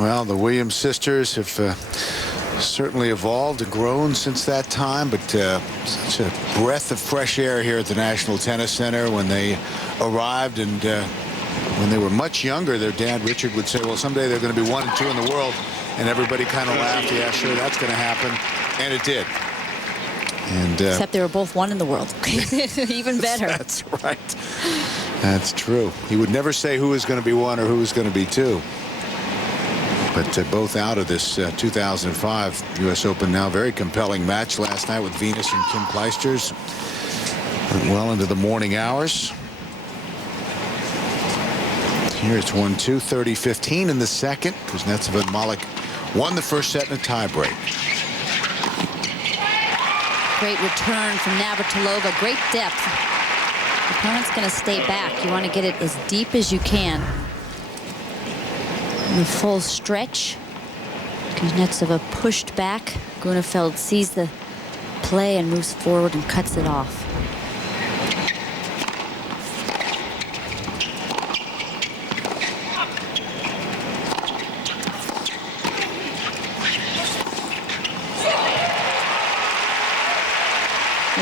Well, the Williams sisters have certainly evolved and grown since that time, but such a breath of fresh air here at the National Tennis Center when they arrived. And when they were much younger, their dad, Richard, would say, well, someday they're going to be 1 and 2 in the world. And everybody kind of laughed. Yeah, sure, that's going to happen. And it did. And, except they were both 1 in the world. Even better. That's right. That's true. He would never say who was going to be 1 or who was going to be 2. But both out of this 2005 U.S. Open now. Very compelling match last night with Venus and Kim Clijsters. Went well into the morning hours. Here it's 1-2, 30-15 in the second. Kuznetsova and Molik won the first set in a tiebreak. Great return from Navratilova. Great depth. The opponent's going to stay back. You want to get it as deep as you can. In the full stretch. Kuznetsova pushed back. Groenefeld sees the play and moves forward and cuts it off.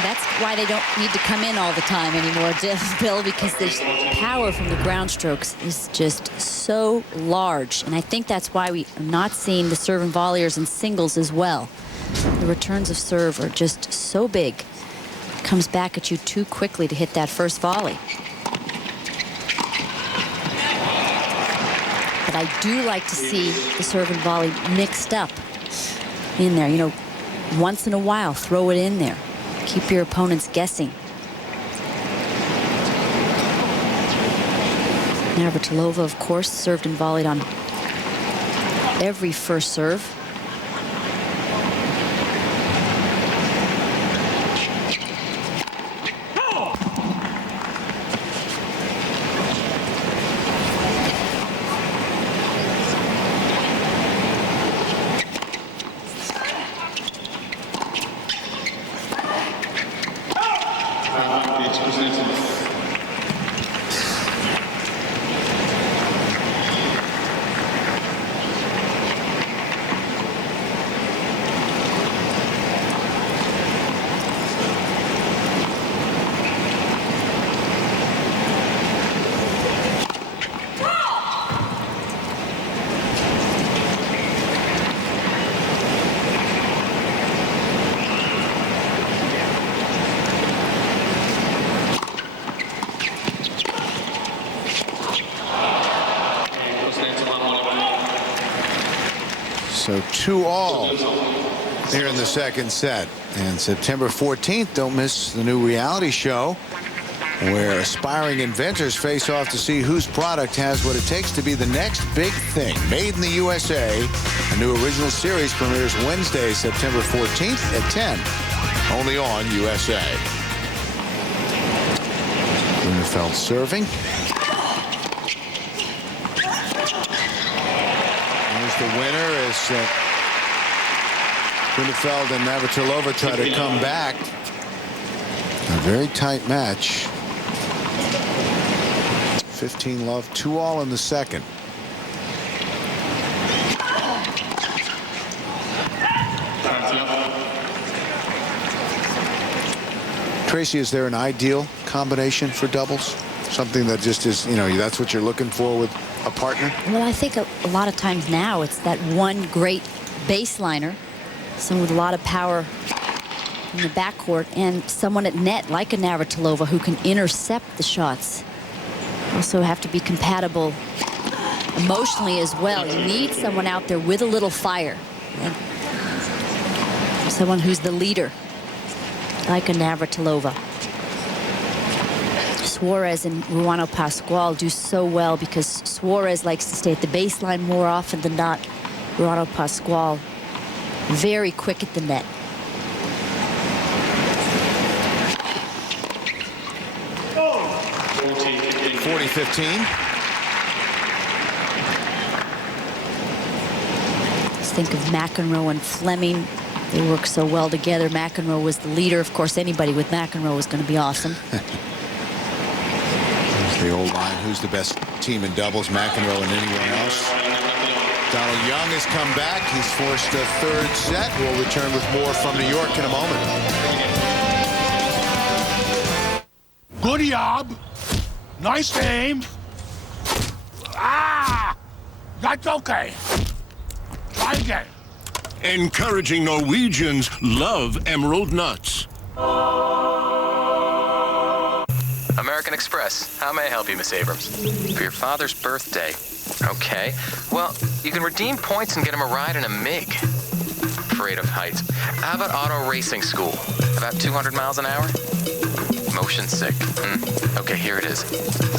That's why they don't need to come in all the time anymore, Bill, because the power from the ground strokes is just so large. And I think that's why we are not seeing the serve and volleyers in singles as well. The returns of serve are just so big. It comes back at you too quickly to hit that first volley. But I do like to see the serve and volley mixed up in there. You know, once in a while, throw it in there. Keep your opponents guessing. Navratilova, of course, served and volleyed on every first serve. So 2-all here in the second set. And September 14th, don't miss the new reality show where aspiring inventors face off to see whose product has what it takes to be the next big thing. Made in the USA. A new original series premieres Wednesday, September 14th at 10. Only on USA. Groenefeld serving. The winner is Groenefeld and Navratilova try to come back. A very tight match. 15-love, 2-all in the second. Tracy, is there an ideal combination for doubles? Something that just is, you know, that's what you're looking for with a partner? Well, I think a lot of times now it's that one great baseliner, someone with a lot of power in the backcourt, and someone at net like a Navratilova who can intercept the shots. Also have to be compatible emotionally as well. You need someone out there with a little fire. And someone who's the leader, like a Navratilova. Suarez and Ruano Pascual do so well because Suarez likes to stay at the baseline more often than not. Ruano Pascual very quick at the net. (40-15). Let's think of McEnroe and Fleming. They work so well together. McEnroe was the leader. Of course, anybody with McEnroe was going to be awesome. The old line, who's the best team in doubles, McEnroe and anyone else? Donald Young has come back. He's forced a third set. We'll return with more from New York in a moment. Good job. Nice aim. Ah! That's okay. Try again. Encouraging Norwegians love emerald nuts. American Express. How may I help you, Miss Abrams? For your father's birthday. Okay. Well, you can redeem points and get him a ride in a MiG. Afraid of heights. How about auto racing school? About 200 miles an hour? Motion sick. Okay, here it is.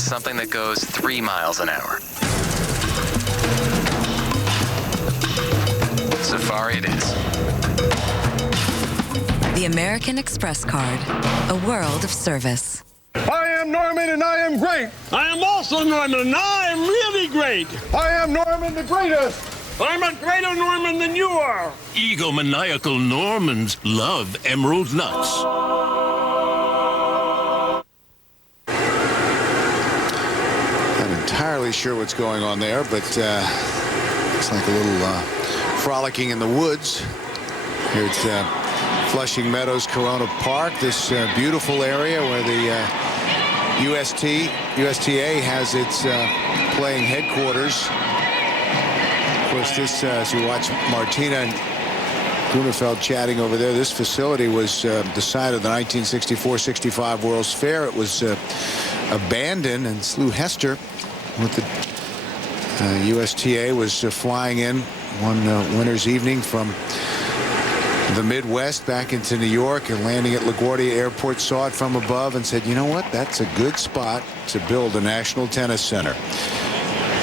Something that goes 3 miles an hour. Safari it is. The American Express card. A world of service. I am Norman and I am great. I am also Norman, and I am really great. I am Norman the greatest. I'm a greater Norman than you are. Egomaniacal Normans love emerald nuts. Not entirely sure what's going on there, but it's like a little frolicking in the woods here at Flushing Meadows, Corona Park. This beautiful area where the USTA has its playing headquarters. Of course, this, as you watch Martina and Groenefeld chatting over there, this facility was the site of the 1964-65 World's Fair. It was abandoned, and Slew Hester with the USTA was flying in one winter's evening from the Midwest back into New York and landing at LaGuardia Airport, saw it from above and said, you know what, that's a good spot to build a national tennis center.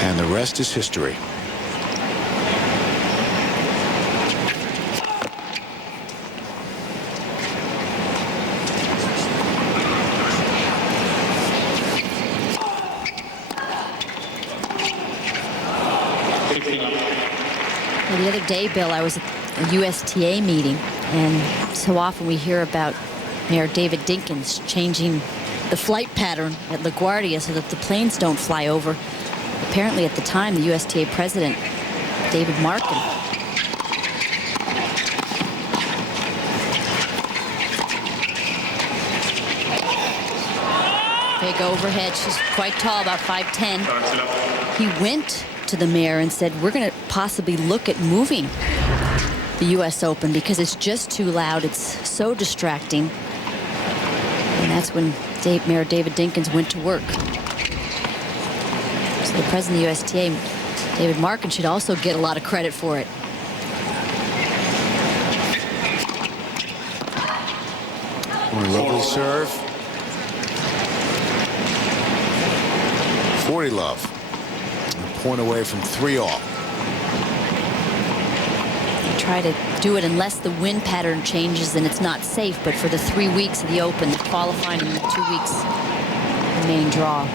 And the rest is history. The other day, Bill, I was at a USTA meeting, and so often we hear about Mayor David Dinkins changing the flight pattern at LaGuardia so that the planes don't fly over. Apparently, at the time, the USTA president, David Markin, big overhead. She's quite tall, about 5'10". He went to the mayor and said, we're going to possibly look at moving the U.S. Open because it's just too loud. It's so distracting. And that's when Mayor David Dinkins went to work. So the president of the USTA, David Markin, should also get a lot of credit for it. Lovely serve. 40 love. Point away from 3-all. Try to do it unless the wind pattern changes and it's not safe, but for the 3 weeks of the Open, the qualifying in the 2 weeks, the main draw.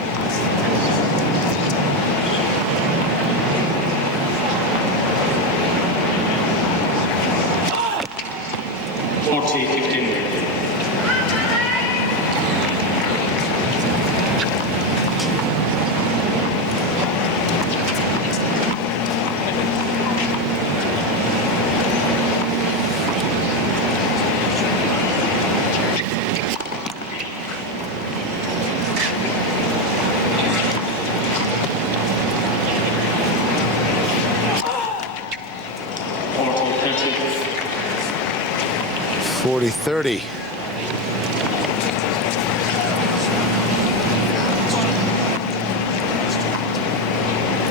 .30.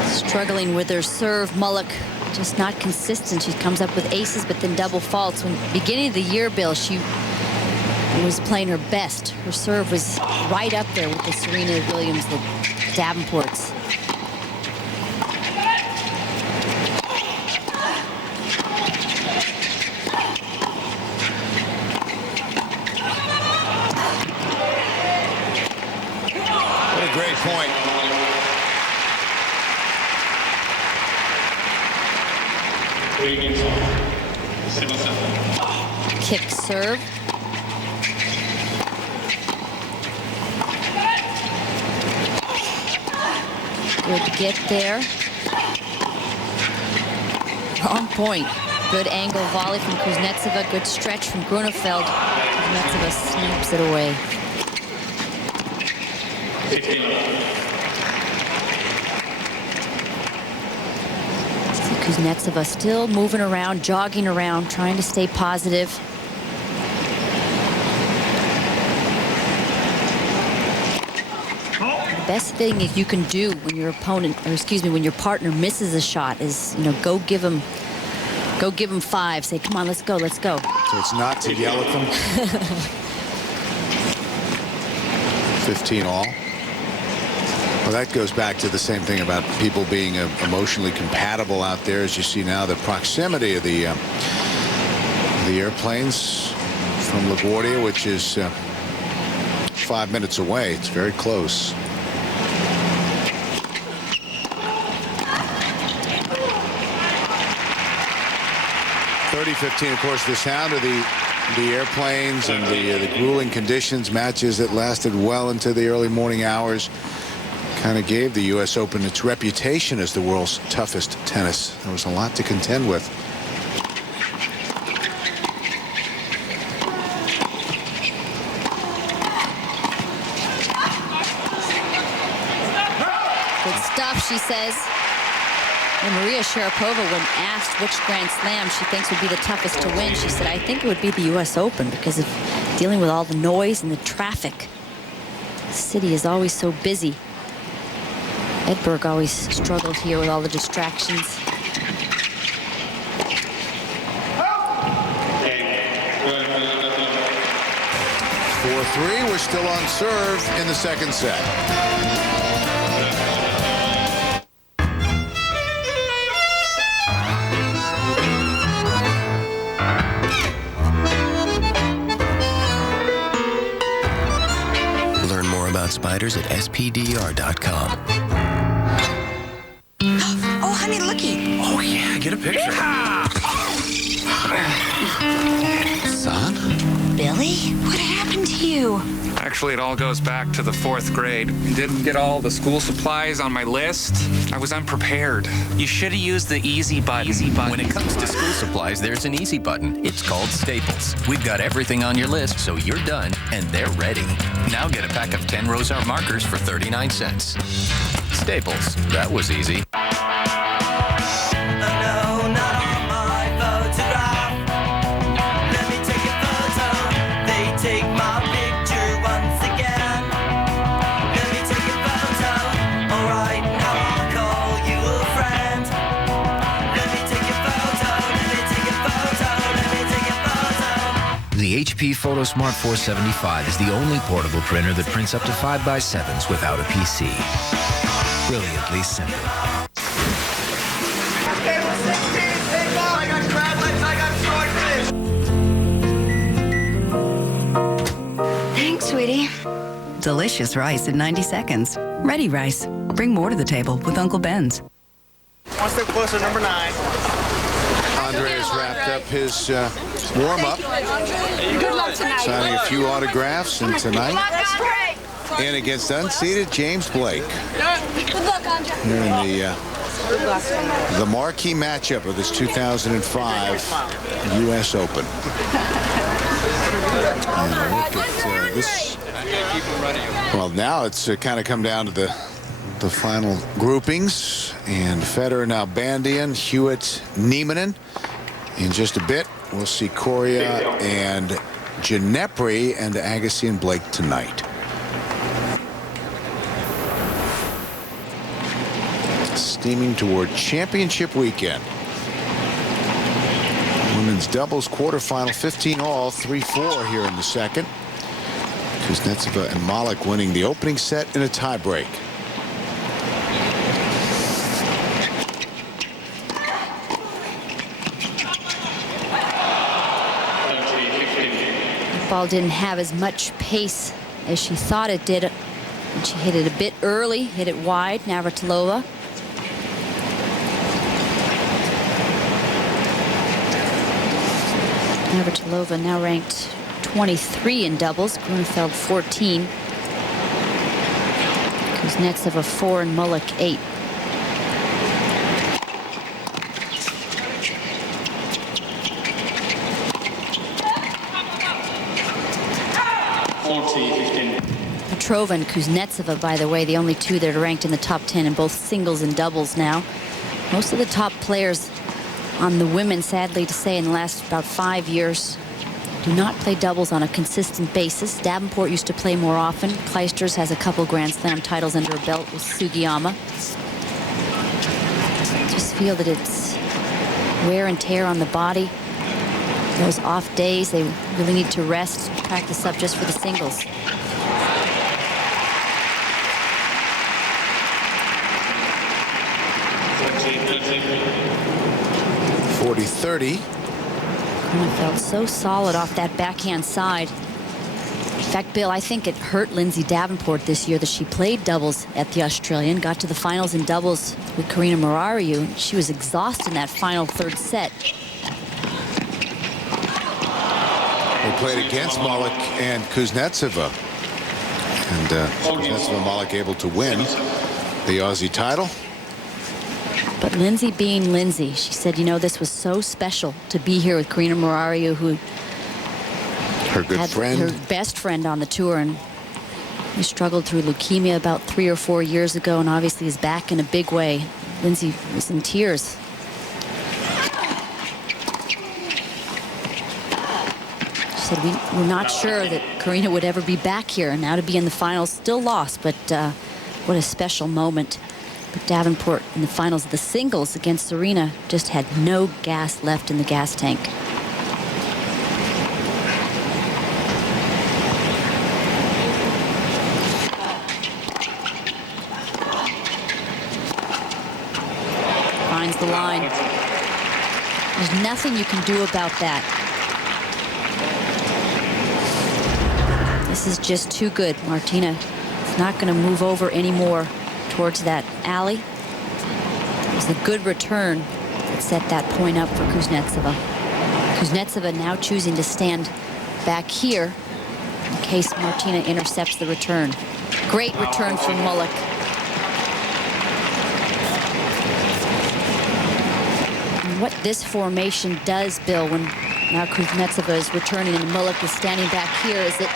Struggling with her serve, Molik just not consistent. She comes up with aces, but then double faults. When beginning of the year, Bill, she was playing her best. Her serve was right up there with the Serena Williams, the Davenports. Great point. Kick serve. Good get there. On point. Good angle volley from Kuznetsova. Good stretch from Groenefeld. Kuznetsova snaps it away. See Kuznetsova still moving around, jogging around, trying to stay positive. The best thing you can do when your opponent, or excuse me, when your partner misses a shot is, you know, go give him 5. Say, come on, let's go, let's go. So it's not to yell at them. 15 all. Well, that goes back to the same thing about people being emotionally compatible out there. As you see now, the proximity of the airplanes from LaGuardia, which is 5 minutes away. It's very close. .30-15, of course, the sound of the airplanes and the grueling conditions, matches that lasted well into the early morning hours, kind of gave the U.S. Open its reputation as the world's toughest tennis. There was a lot to contend with. Good stuff, she says. And Maria Sharapova, when asked which Grand Slam she thinks would be the toughest to win, she said, I think it would be the U.S. Open because of dealing with all the noise and the traffic. The city is always so busy. Edberg always struggled here with all the distractions. 4-3, we're still on serve in the second set. Learn more about spiders at spdr.com. Oh, honey, looky. Oh, yeah, get a picture. Son? Billy, what happened to you? Actually, it all goes back to the 4th grade. Didn't get all the school supplies on my list. I was unprepared. You should have used the easy button. When it comes to school supplies, there's an easy button. It's called Staples. We've got everything on your list, so you're done, and they're ready. Now get a pack of 10 Rosart markers for 39 cents. Staples. That was easy. The HP PhotoSmart 475 is the only portable printer that prints up to 5x7s without a PC. Brilliantly simple. Thanks, sweetie. Delicious rice in 90 seconds. Ready Rice. Bring more to the table with Uncle Ben's. One step closer, number 9. Andre has wrapped up his warm-up, Good luck tonight. signing a few autographs, and tonight, and against unseeded James Blake. Good luck, Andre. Here in the marquee matchup of this 2005 U.S. Open. And look at this. Well, now it's kind of come down to the final groupings, and Federer now Bandian, Hewitt, Niemanen. In just a bit, we'll see Coria and Ginepri and Agassi and Blake tonight. Steaming toward championship weekend. Women's doubles quarterfinal, 15 all, 3-4 here in the second. Kuznetsova and Molik winning the opening set in a tiebreak. Ball didn't have as much pace as she thought it did. And she hit it a bit early, hit it wide. Navratilova. Navratilova now ranked 23 in doubles. Groenefeld 14. Kuznetsova 4 and Molik 8. Navratilova and Kuznetsova, by the way, the only two that are ranked in the top 10 in both singles and doubles now. Most of the top players on the women, sadly to say, in the last about 5 years, do not play doubles on a consistent basis. Davenport used to play more often. Clijsters has a couple Grand Slam titles under her belt with Sugiyama. Just feel that it's wear and tear on the body. Those off days, they really need to rest, practice up just for the singles. 40-30. Groenefeld so solid off that backhand side. In fact, Bill, I think it hurt Lindsay Davenport this year that she played doubles at the Australian, got to the finals in doubles with Karina Morariu. She was exhausted in that final third set. They played against Molik and Kuznetsova. And Kuznetsova and Molik able to win the Aussie title. But Lindsay being Lindsay, she said, you know, this was so special to be here with Karina Morariu, who her good had friend, her best friend on the tour, and he struggled through leukemia about 3 or 4 years ago, and obviously is back in a big way. Lindsay was in tears. She said, we're not sure that Karina would ever be back here, and now to be in the finals, still lost, but what a special moment. But Davenport in the finals of the singles against Serena just had no gas left in the gas tank. Finds the line. There's nothing you can do about that. This is just too good. Martina is not going to move over anymore towards that alley. It was a good return that set that point up for Kuznetsova. Kuznetsova now choosing to stand back here in case Martina intercepts the return. Great return from Molik. And what this formation does, Bill, when now Kuznetsova is returning and Molik is standing back here, is it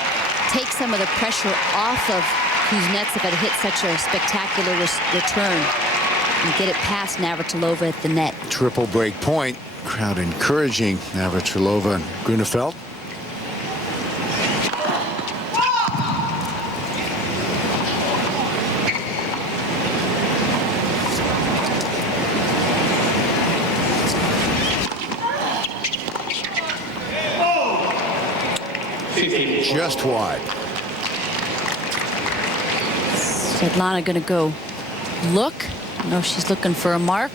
takes some of the pressure off of Kuznetsova to hit such a spectacular return and get it past Navratilova at the net. Triple break point. Crowd encouraging Navratilova and Groenefeld. Just wide. Svetlana going to go look. I know she's looking for a mark.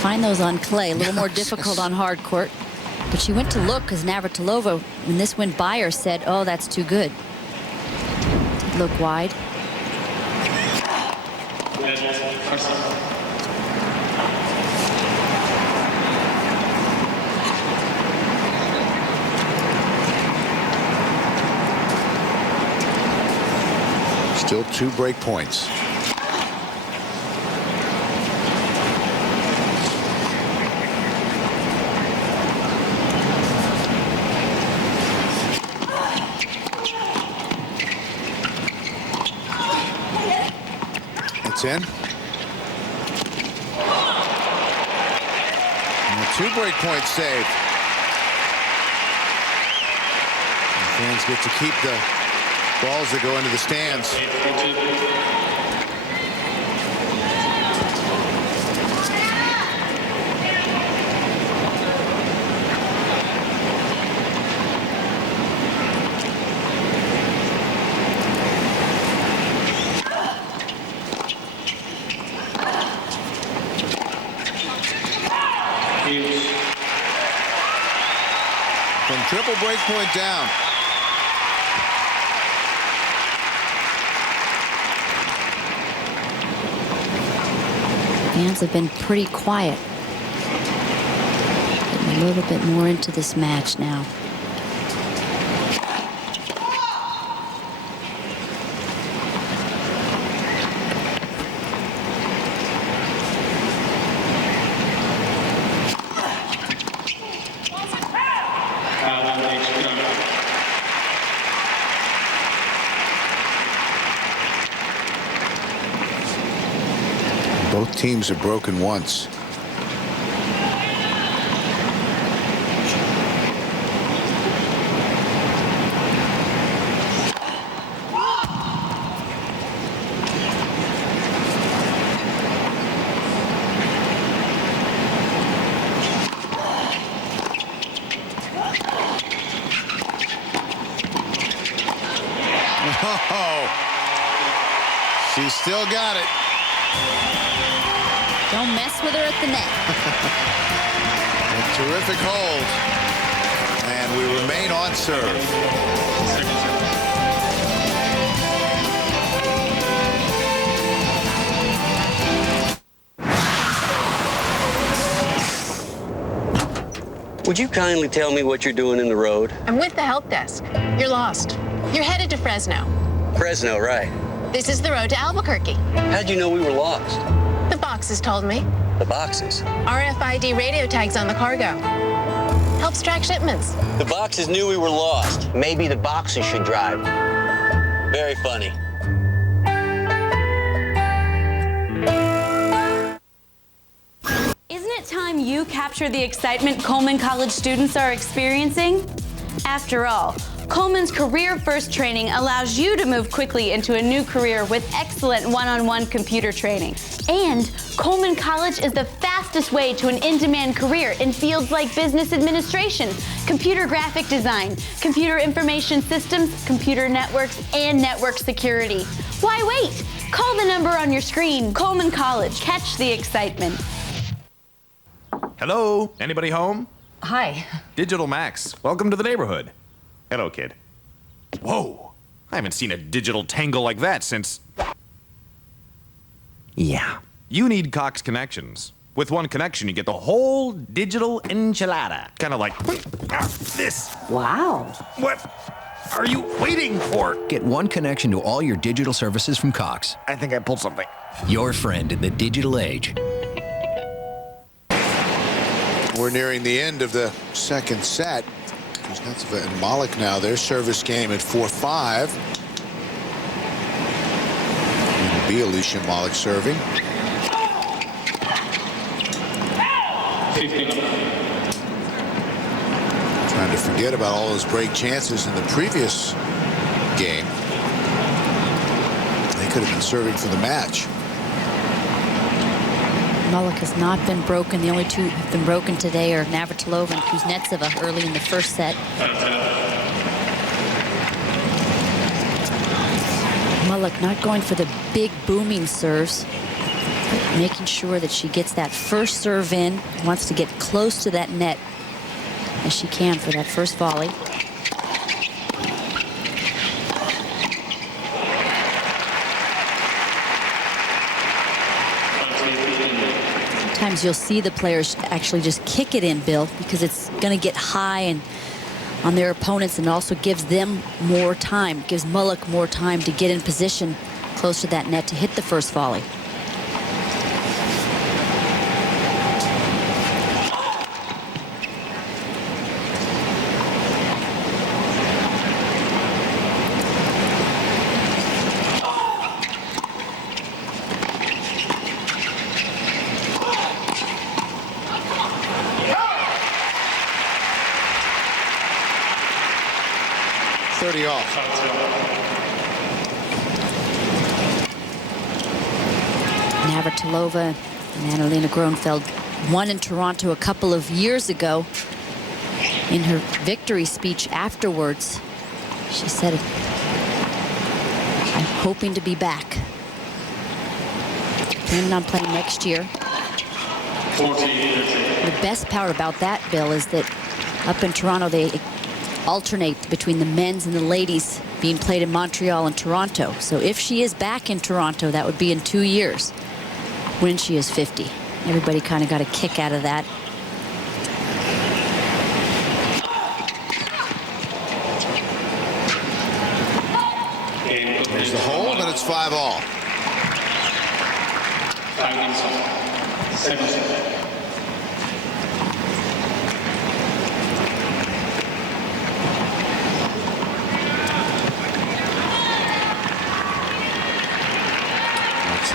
Find those on clay. A little more difficult on hard court. But she went to look because Navratilova, when this went by her, said, oh, that's too good. Did look wide. Still 2 break points. It's in. And a 2 break points saved. And fans get to keep the balls that go into the stands. From triple break point down. Fans have been pretty quiet. Getting a little bit more into this match now. teams have broken once. Oh, she still got it. Don't mess with her at the net. A terrific hold. And we remain on serve. Would you kindly tell me what you're doing in the road? I'm with the help desk. You're lost. You're headed to Fresno. Fresno, right. This is the road to Albuquerque. How'd you know we were lost? The boxes told me. The boxes? RFID radio tags on the cargo. Helps track shipments. The boxes knew we were lost. Maybe the boxes should drive. Very funny. Isn't it time you capture the excitement Coleman College students are experiencing? After all, Coleman's Career First training allows you to move quickly into a new career with excellent one-on-one computer training. And Coleman College is the fastest way to an in-demand career in fields like business administration, computer graphic design, computer information systems, computer networks, and network security. Why wait? Call the number on your screen. Coleman College. Catch the excitement. Hello? Anybody home? Hi. Digital Max. Welcome to the neighborhood. Hello, kid. Whoa. I haven't seen a digital tangle like that since... Yeah. You need Cox Connections. With one connection, you get the whole digital enchilada. Kind of like this. Wow. What are you waiting for? Get one connection to all your digital services from Cox. I think I pulled something. Your friend in the digital age. We're nearing the end of the second set. Kuznetsova and Molik now, their service game at 4-5. It'll be Alicia Molik serving. Trying to forget about all those break chances in the previous game. They could have been serving for the match. Molik has not been broken. The only two who have been broken today are Navratilova and Kuznetsova early in the first set. Molik not going for the big booming serves, but making sure that she gets that first serve in, wants to get close to that net as she can for that first volley. Sometimes you'll see the players actually just kick it in, Bill, because it's going to get high and on their opponents, and also gives them more time, gives Molik more time to get in position close to that net to hit the first volley. Navratilova and Annalena Groenefeld won in Toronto a couple of years ago. In her victory speech afterwards, she said, "I'm hoping to be back. Planning on playing next year." The best part about that, Bill, is that up in Toronto they alternate between the men's and the ladies being played in Montreal and Toronto. So if she is back in Toronto, that would be in 2 years when she is 50. Everybody kind of got a kick out of that. There's the hold, and it's 5-all.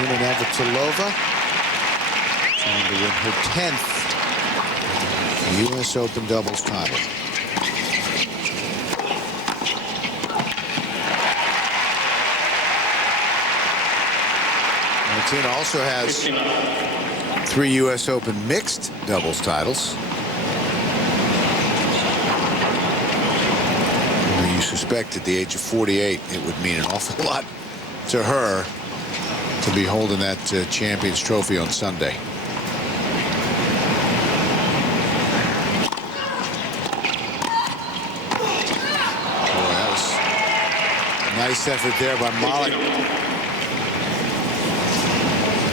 Navratilova trying to win her 10th U.S. Open doubles title. Martina also has 3 U.S. Open mixed doubles titles. You suspect at the age of 48 it would mean an awful lot to her to be holding that Champions Trophy on Sunday. Boy, that was a nice effort there by Molik.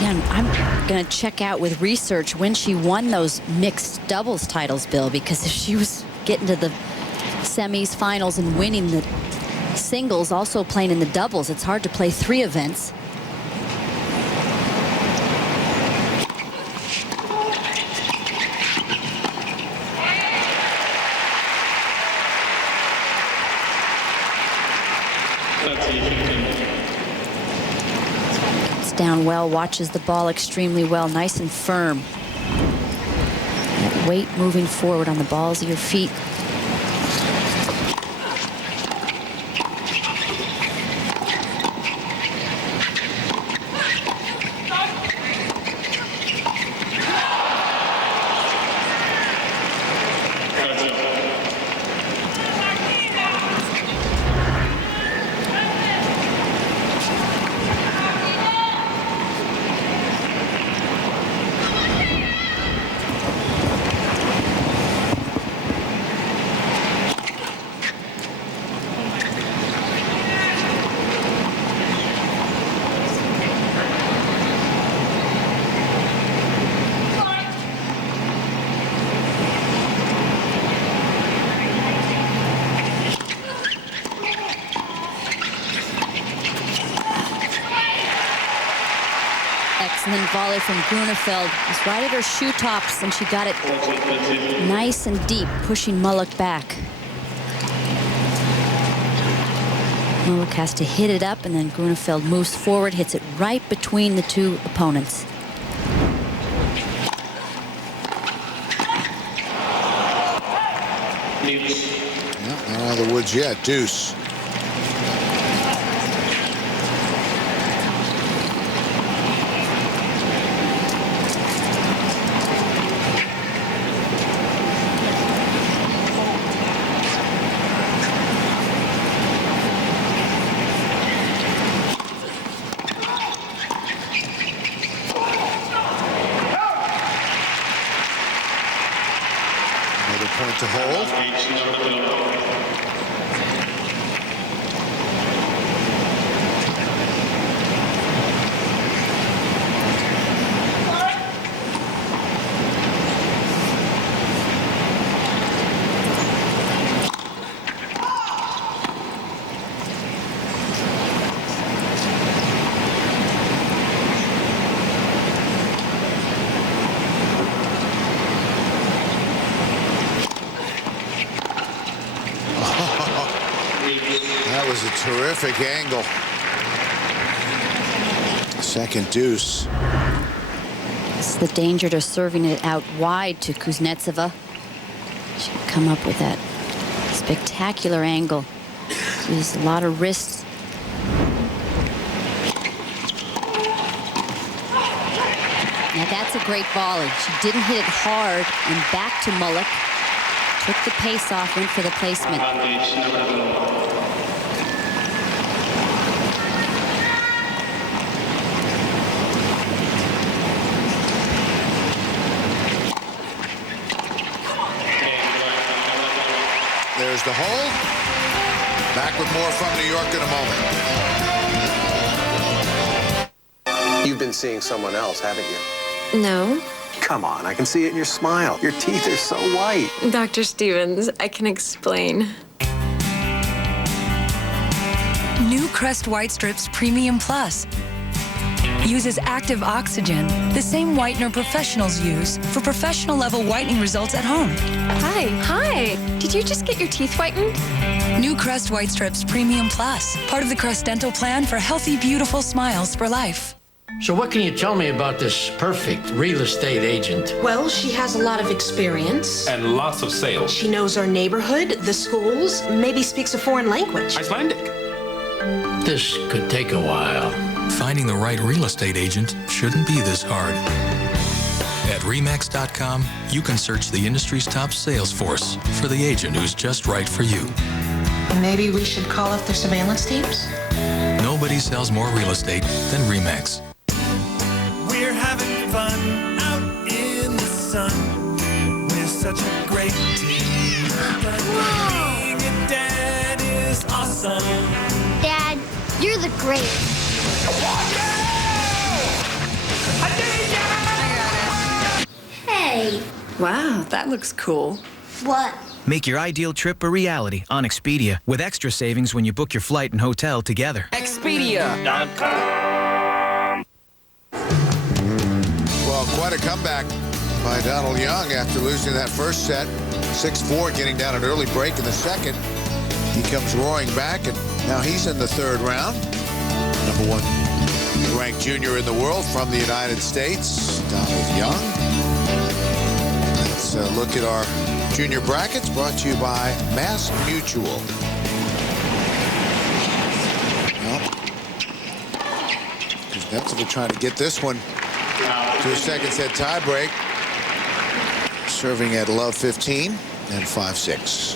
Yeah, I'm going to check out with research when she won those mixed doubles titles, Bill, because if she was getting to the semis, finals, and winning the singles, also playing in the doubles, it's hard to play 3 events. It's down well, watches the ball extremely well, nice and firm. That weight moving forward on the balls of your feet. Excellent volley from Groenefeld. It was right at her shoe tops, and she got it nice and deep, pushing Molik back. Molik has to hit it up, and then Groenefeld moves forward, hits it right between the 2 opponents. Yeah, not out of the woods yet. Deuce. Another point to hold. That was a terrific angle. Second deuce. It's the danger to serving it out wide to Kuznetsova. She can come up with that spectacular angle. There's a lot of wrists. Now that's a great volley. She didn't hit it hard, and back to Molik. Took the pace off, went for the placement. There's the hole. Back with more from New York in a moment. You've been seeing someone else, haven't you? No. Come on, I can see it in your smile. Your teeth are so white. Dr. Stevens, I can explain. New Crest White Strips Premium Plus uses active oxygen, the same whitener professionals use for professional level whitening results at home. Hi. Hi. Did you just get your teeth whitened? New Crest White Strips Premium Plus, part of the Crest Dental Plan for healthy, beautiful smiles for life. So what can you tell me about this perfect real estate agent? Well, she has a lot of experience. And lots of sales. She knows our neighborhood, the schools, maybe speaks a foreign language. Icelandic. This could take a while. Finding the right real estate agent shouldn't be this hard. At RE/MAX.com, you can search the industry's top sales force for the agent who's just right for you. Maybe we should call up their surveillance teams? Nobody sells more real estate than RE/MAX. We're having fun out in the sun. We're such a great team. Being a dad is awesome. Dad, you're the greatest. Hey. Wow, that looks cool. What? Make your ideal trip a reality on Expedia with extra savings when you book your flight and hotel together. Expedia.com. Well, quite a comeback by Donald Young after losing that first set. 6-4, getting down an early break in the second. He comes roaring back, and now he's in the third round. Number 1 ranked junior in the world from the United States, Donald Young. Let's look at our junior brackets, brought to you by Mass Mutual. Well, Kuznetsova trying to get this one to a second set tiebreak. Serving at love 15 and 5-6.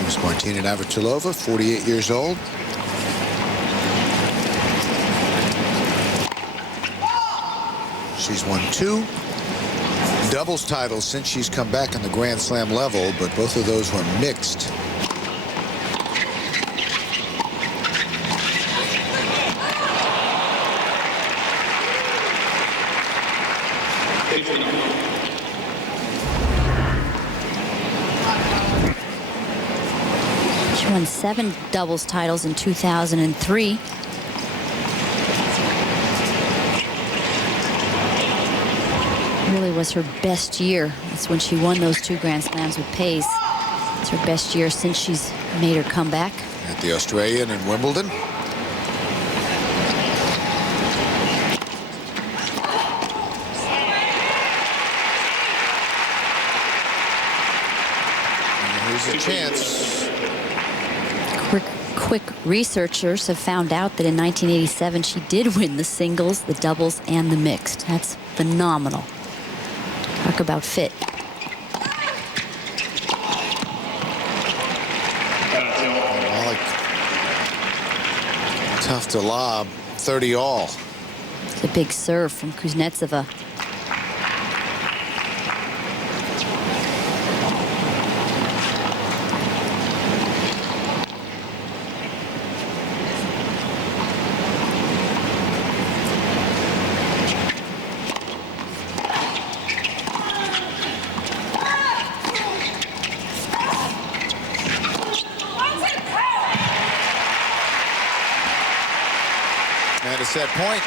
Here's Martina Navratilova, 48 years old. She's won 2 doubles titles since she's come back on the Grand Slam level, but both of those were mixed. She won 7 doubles titles in 2003. Really was her best year. That's when she won those 2 Grand Slams with Pace. It's her best year since she's made her comeback. At the Australian and Wimbledon. And here's a chance. Quick researchers have found out that in 1987 she did win the singles, the doubles, and the mixed. That's phenomenal. Talk about fit. Molik, tough to lob, 30 all. It's a big serve from Kuznetsova. And a set point.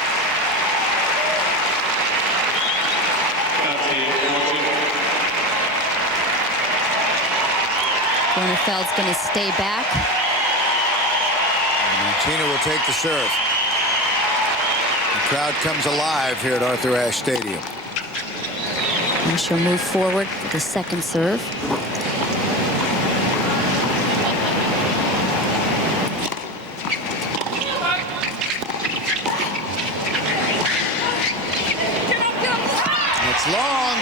Groenefeld's going to stay back. And Martina will take the serve. The crowd comes alive here at Arthur Ashe Stadium. And she'll move forward for the second serve. Long.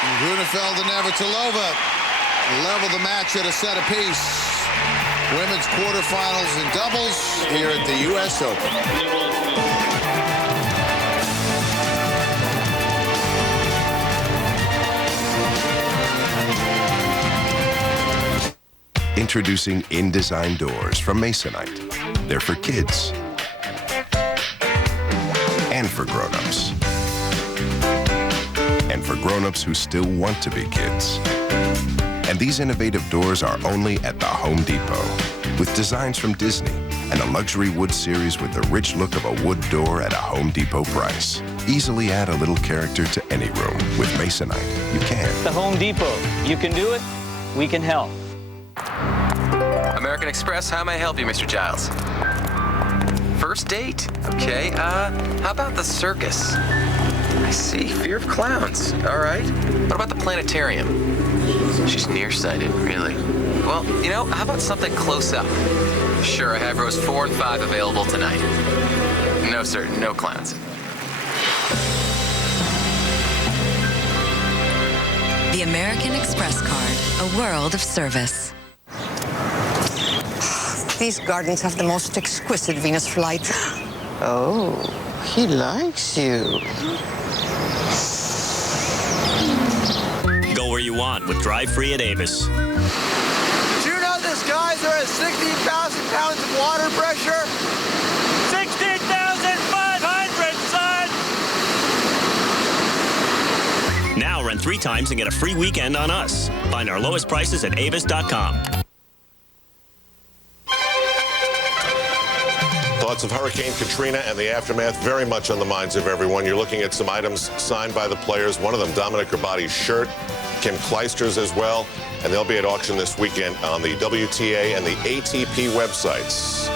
And Groenefeld and Navratilova level the match at a set apiece. Women's quarterfinals in doubles here at the U.S. Open. Introducing InDesign doors from Masonite. They're for kids. And for grown-ups. And for grown-ups who still want to be kids. And these innovative doors are only at the Home Depot. With designs from Disney and a luxury wood series with the rich look of a wood door at a Home Depot price. Easily add a little character to any room. With Masonite, you can. The Home Depot. You can do it. We can help. American Express, how may I help you, Mr. Giles? First date? Okay, how about the circus? I see, fear of clowns. All right. What about the planetarium? She's nearsighted, really. Well, you know, how about something close up? Sure, I have rows 4 and 5 available tonight. No, sir, no clowns. The American Express card, a world of service. These gardens have the most exquisite Venus flight. Oh, he likes you. Go where you want with drive-free at Avis. Do you know this guy's are at 16,000 pounds of water pressure? 16,500, son! Now rent 3 times and get a free weekend on us. Find our lowest prices at avis.com. Thoughts of Hurricane Katrina and the aftermath very much on the minds of everyone. You're looking at some items signed by the players. One of them, Dominic Garbati's shirt, Kim Kleister's as well, and they'll be at auction this weekend on the WTA and the ATP websites.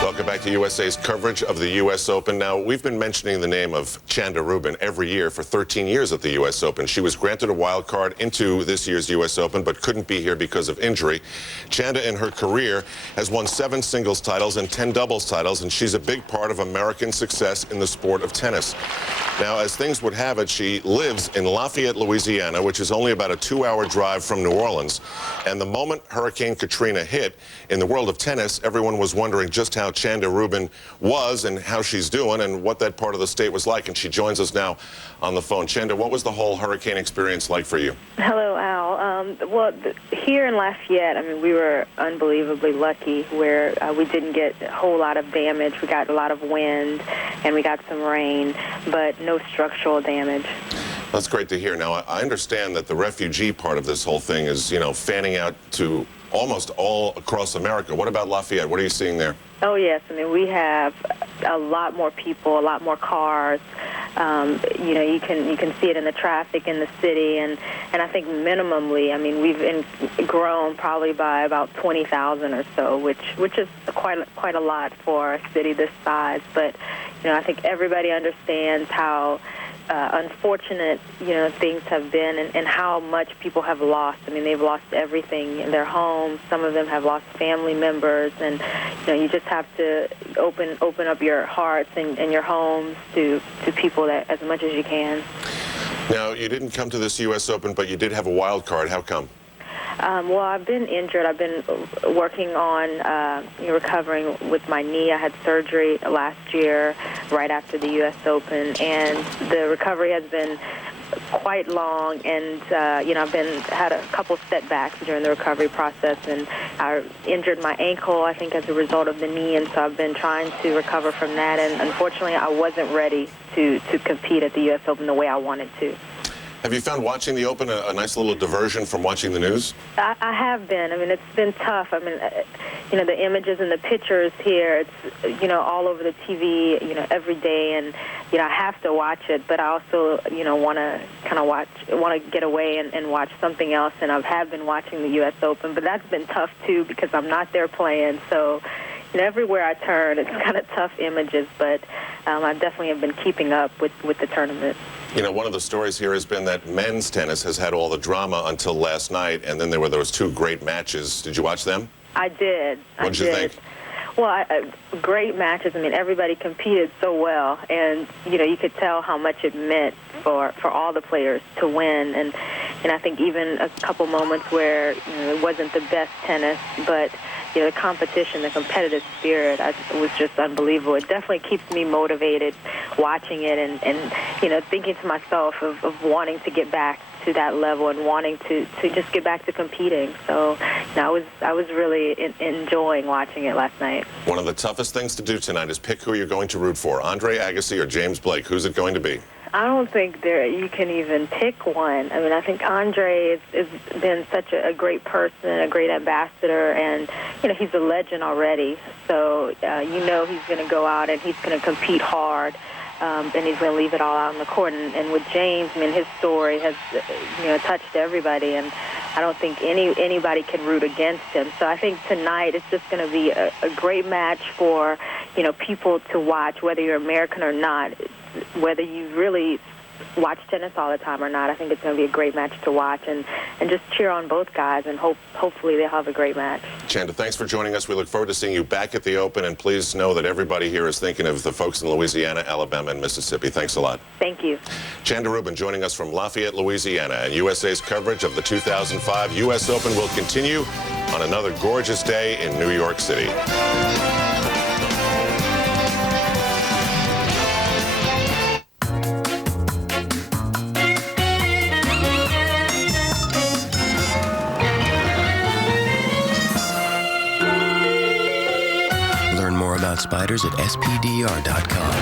Welcome back to USA's coverage of the U.S. Open. Now, we've been mentioning the name of Chanda Rubin every year for 13 years at the U.S. Open. She was granted a wild card into this year's U.S. Open, but couldn't be here because of injury. Chanda, in her career, has won 7 singles titles and 10 doubles titles, and she's a big part of American success in the sport of tennis. Now, as things would have it, she lives in Lafayette, Louisiana, which is only about a 2-hour drive from New Orleans. And the moment Hurricane Katrina hit, in the world of tennis, everyone was wondering just how Chanda Rubin was and how she's doing and what that part of the state was like. And she joins us now on the phone. Chanda, what was the whole hurricane experience like for you? Hello, Al. Here in Lafayette, I mean, we were unbelievably lucky where we didn't get a whole lot of damage. We got a lot of wind and we got some rain, but no structural damage. That's great to hear. Now, I understand that the refugee part of this whole thing is, you know, fanning out to almost all across America. What about Lafayette? What are you seeing there? Oh, yes. I mean, we have a lot more people, a lot more cars. You know, you can see it in the traffic in the city, and I think minimally, I mean, we've grown probably by about 20,000 or so, which is quite a lot for a city this size. But you know, I think everybody understands how unfortunate, you know, things have been and how much people have lost. I mean, they've lost everything in their homes. Some of them have lost family members, and you know, you just have to open up your hearts and your homes to people that as much as you can. Now, you didn't come to this U.S. Open, but you did have a wild card. How come? Well, I've been injured. I've been working on recovering with my knee. I had surgery last year right after the U.S. Open, and the recovery has been quite long, and you know, I've had a couple setbacks during the recovery process, and I injured my ankle, I think, as a result of the knee, and so I've been trying to recover from that, and unfortunately I wasn't ready to compete at the U.S. Open the way I wanted to. Have you found watching the Open a nice little diversion from watching the news? I have been. I mean, it's been tough. I mean, you know, the images and the pictures here, it's, you know, all over the TV, you know, every day, and, you know, I have to watch it, but I also, you know, want to get away and watch something else, and I have been watching the U.S. Open, but that's been tough, too, because I'm not there playing, so, you know, everywhere I turn, it's kind of tough images, but I definitely have been keeping up with the tournament. You know, one of the stories here has been that men's tennis has had all the drama until last night, and then there were those 2 great matches. Did you watch them? I did. What did you think? Well, great matches. I mean, everybody competed so well, and you know, you could tell how much it meant for all the players to win. And I think even a couple moments where, you know, it wasn't the best tennis, but you know, the competition, the competitive spirit, was just unbelievable. It definitely keeps me motivated watching it, and you know, thinking to myself of wanting to get back to that level and wanting to just get back to competing. So, you know, I was really enjoying watching it last night. One of the toughest things to do tonight is pick who you're going to root for, Andre Agassi or James Blake. Who's it going to be? I don't think you can even pick one. I mean, I think Andre has been such a great person, a great ambassador, and, you know, he's a legend already. So, you know, he's going to go out and he's going to compete hard, and he's going to leave it all out on the court. And with James, I mean, his story has, you know, touched everybody. And I don't think anybody can root against him. So I think tonight it's just going to be a great match for, people to watch, whether you're American or not, whether you really watch tennis all the time or not. I think it's going to be a great match to watch, and just cheer on both guys, and hopefully they'll have a great match. Chanda, thanks for joining us. We look forward to seeing you back at the Open, and please know that everybody here is thinking of the folks in Louisiana, Alabama, and Mississippi. Thanks a lot. Thank you. Chanda Rubin joining us from Lafayette, Louisiana, and USA's coverage of the 2005 U.S. Open will continue on another gorgeous day in New York City. About spiders at spdr.com.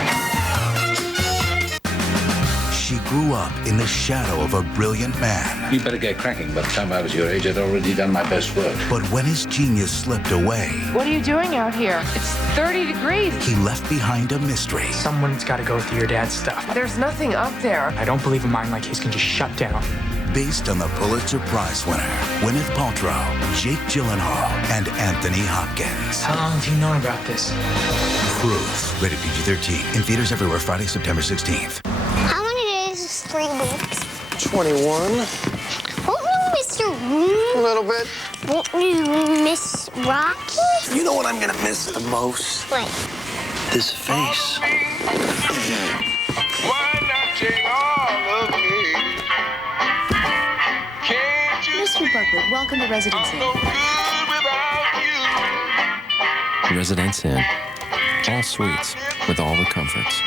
She grew up in the shadow of a brilliant man. You better get cracking. By the time I was your age, I'd already done my best work. But when his genius slipped away, what are you doing out here? It's 30 degrees. He left behind a mystery. Someone's got to go through your dad's stuff. There's nothing up there. I don't believe a mind like his can just shut down. Based on the Pulitzer Prize winner, Gwyneth Paltrow, Jake Gyllenhaal, and Anthony Hopkins. How long have you known about this? Proof. Rated PG-13. In theaters everywhere Friday, September 16th. How many days is 3 weeks? 21. Won't you miss your room? A little bit. Won't you miss Rocky? You know what I'm gonna miss the most? What? This face. Why not take all of me? Mr. Buckley, welcome to Residence Inn. Residence Inn. All suites with all the comforts.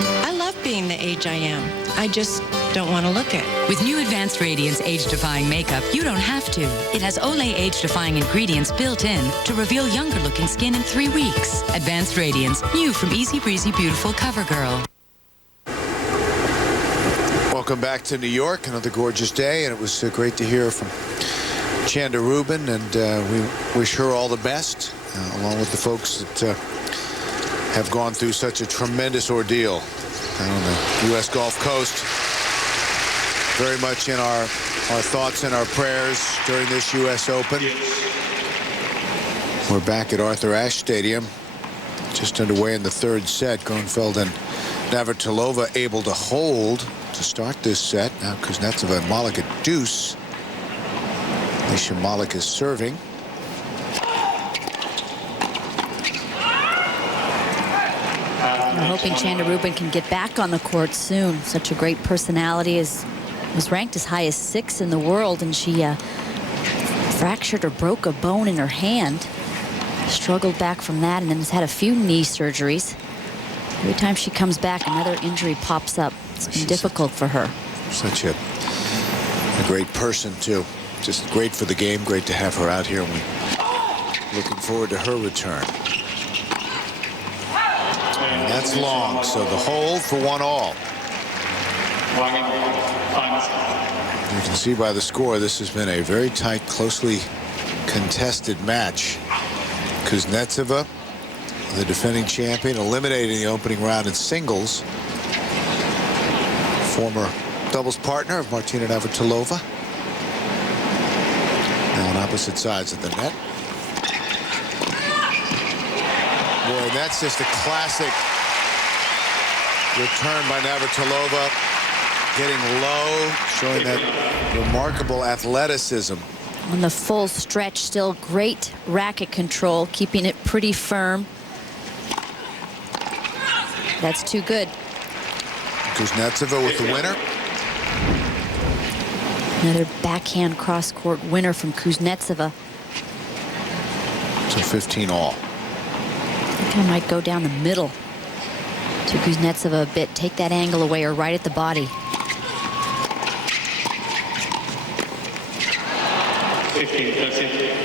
I love being the age I am. I just don't want to look it. With new Advanced Radiance age-defying makeup, you don't have to. It has Olay age-defying ingredients built in to reveal younger-looking skin in 3 weeks. Advanced Radiance, new from Easy Breezy Beautiful CoverGirl. Welcome back to New York. Another gorgeous day, and it was great to hear from Chanda Rubin, and we wish her all the best, along with the folks that have gone through such a tremendous ordeal on the U.S. Gulf Coast. Very much in our thoughts and our prayers during this U.S. Open. We're back at Arthur Ashe Stadium, just underway in the third set. Groenefeld and Navratilova able to hold to start this set. Now Kuznetsova and Molik at deuce. Alicia Molik is serving. We're hoping Chanda Rubin can get back on the court soon. Such a great personality. Was ranked as high as 6 in the world, and she fractured or broke a bone in her hand. Struggled back from that, and then has had a few knee surgeries. Every time she comes back, another injury pops up. It's been difficult for her. Such a great person, too. Just great for the game. Great to have her out here. And we're looking forward to her return. And that's long. So the hold for 1-all. You can see by the score, this has been a very tight, closely contested match. Kuznetsova, the defending champion, eliminating the opening round in singles. Former doubles partner of Martina Navratilova. Now on opposite sides of the net. Boy, that's just a classic return by Navratilova. Getting low, showing that remarkable athleticism. On the full stretch, still great racket control, keeping it pretty firm. That's too good. Kuznetsova with the winner. Another backhand cross-court winner from Kuznetsova. So 15-all. I think I might go down the middle to Kuznetsova a bit. Take that angle away or right at the body. 15, that's it.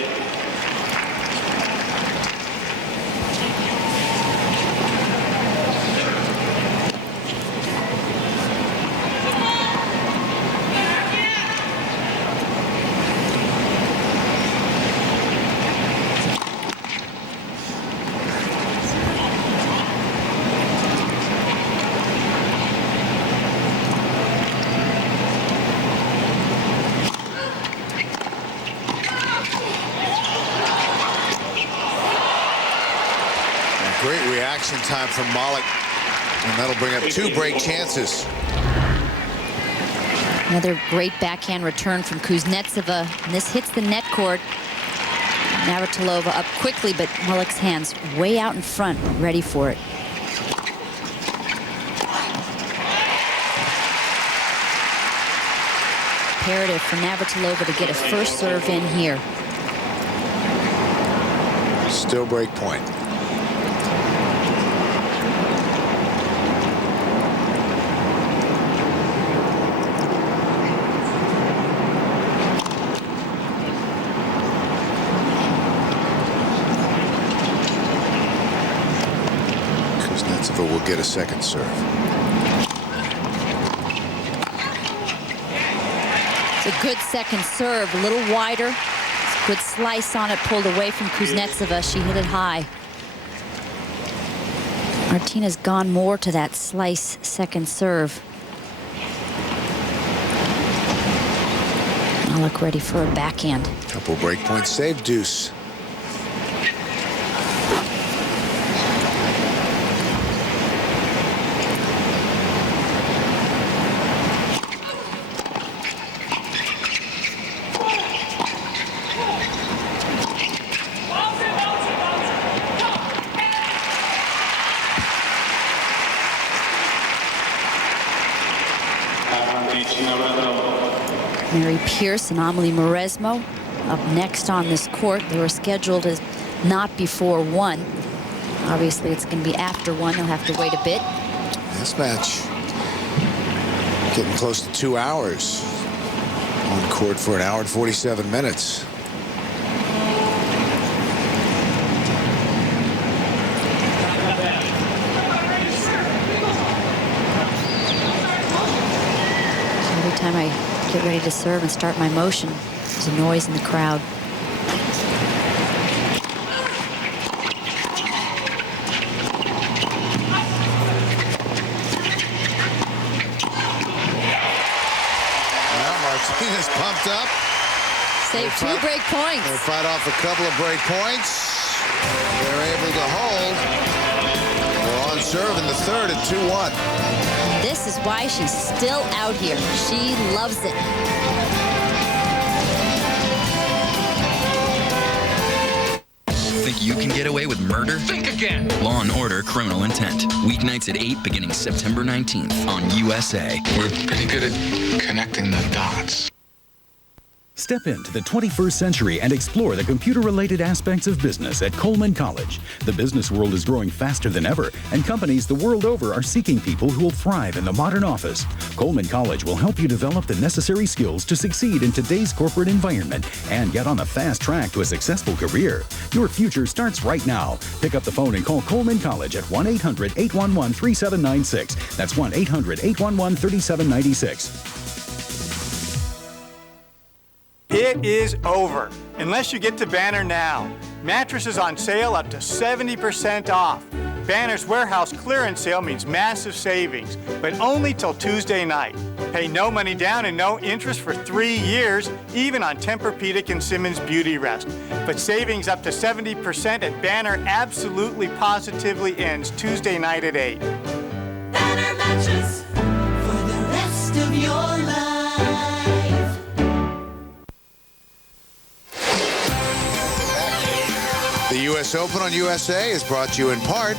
reaction time from Molik. And that'll bring up 2 break chances. Another great backhand return from Kuznetsova. And this hits the net cord. Navratilova up quickly, but Molik's hands way out in front, ready for it. Imperative for Navratilova to get a first serve in here. Still break point. Kuznetsova will get a second serve. It's a good second serve, a little wider. Good slice on it, pulled away from Kuznetsova. She hit it high. Martina's gone more to that slice second serve. Molik ready for a backhand. Couple break points saved, deuce. Mary Pierce and Amelie Mauresmo up next on this court. They were scheduled as not before 1. Obviously, it's going to be after 1. They'll have to wait a bit. This match getting close to 2 hours. On court for 1 hour and 47 minutes. Every time I get ready to serve and start my motion, there's a noise in the crowd. Well, Martina's pumped up. Save 2 break points. They fight off a couple of break points. They're able to hold. We're on serve in the third at 2-1. This is why she's still out here. She loves it. Think you can get away with murder? Think again. Law and Order: Criminal Intent. Weeknights at 8 beginning September 19th on USA. We're pretty good at connecting the dots. Step into the 21st century and explore the computer-related aspects of business at Coleman College. The business world is growing faster than ever, and companies the world over are seeking people who will thrive in the modern office. Coleman College will help you develop the necessary skills to succeed in today's corporate environment and get on the fast track to a successful career. Your future starts right now. Pick up the phone and call Coleman College at 1-800-811-3796. That's 1-800-811-3796. It is over, unless you get to Banner now. Mattresses on sale up to 70% off. Banner's warehouse clearance sale means massive savings, but only till Tuesday night. Pay no money down and no interest for 3 years, even on Tempur-Pedic and Simmons Beauty Rest. But savings up to 70% at Banner absolutely positively ends Tuesday night at 8. Banner mattress for the rest of your life. The U.S. Open on USA is brought to you in part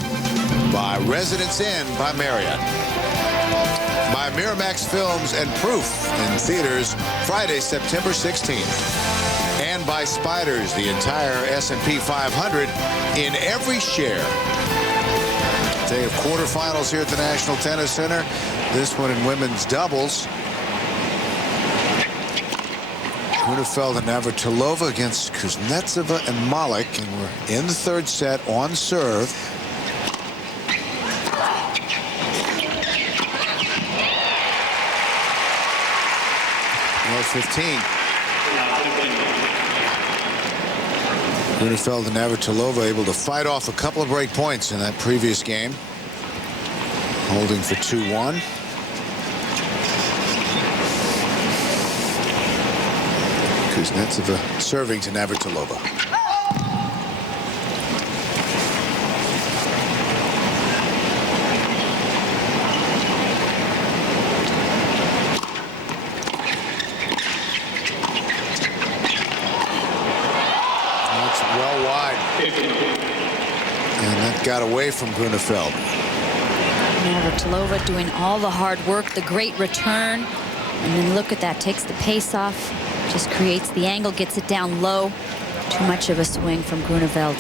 by Residence Inn by Marriott, by Miramax Films and Proof in theaters Friday, September 16th, and by Spiders, the entire S&P 500 in every share. Day of quarterfinals here at the National Tennis Center. This one in women's doubles. Groenefeld and Navratilova against Kuznetsova and Molik, and we're in the third set on serve. No 15. Groenefeld and Navratilova able to fight off a couple of break points in that previous game, holding for 2-1. Kuznetsova serving to Navratilova. got away from Groenefeld. Navratilova doing all the hard work, the great return. And then look at that, takes the pace off, just creates the angle, gets it down low. Too much of a swing from Groenefeld.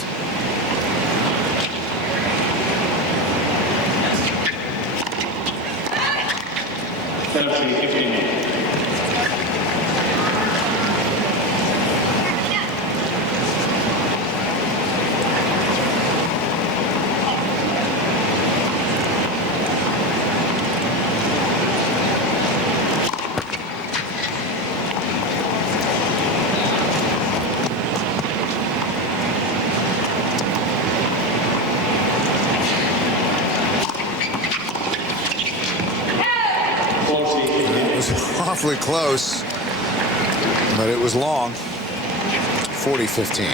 Awfully close, but it was long. 40-15.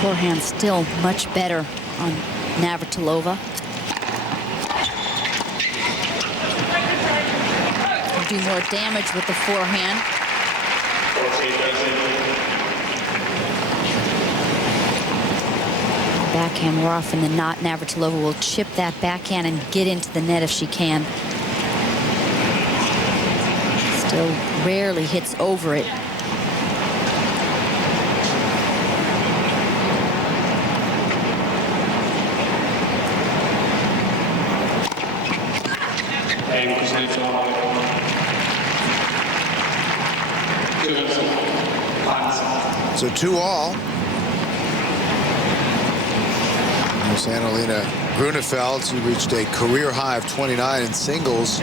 Forehand still much better on Navratilova. Can do more damage with the forehand. Backhand more often than not, Navratilova will chip that backhand and get into the net if she can. Still rarely hits over it. And Kuznetsova. So 2-all. There's Annalena Groenefeld. She reached a career high of 29 in singles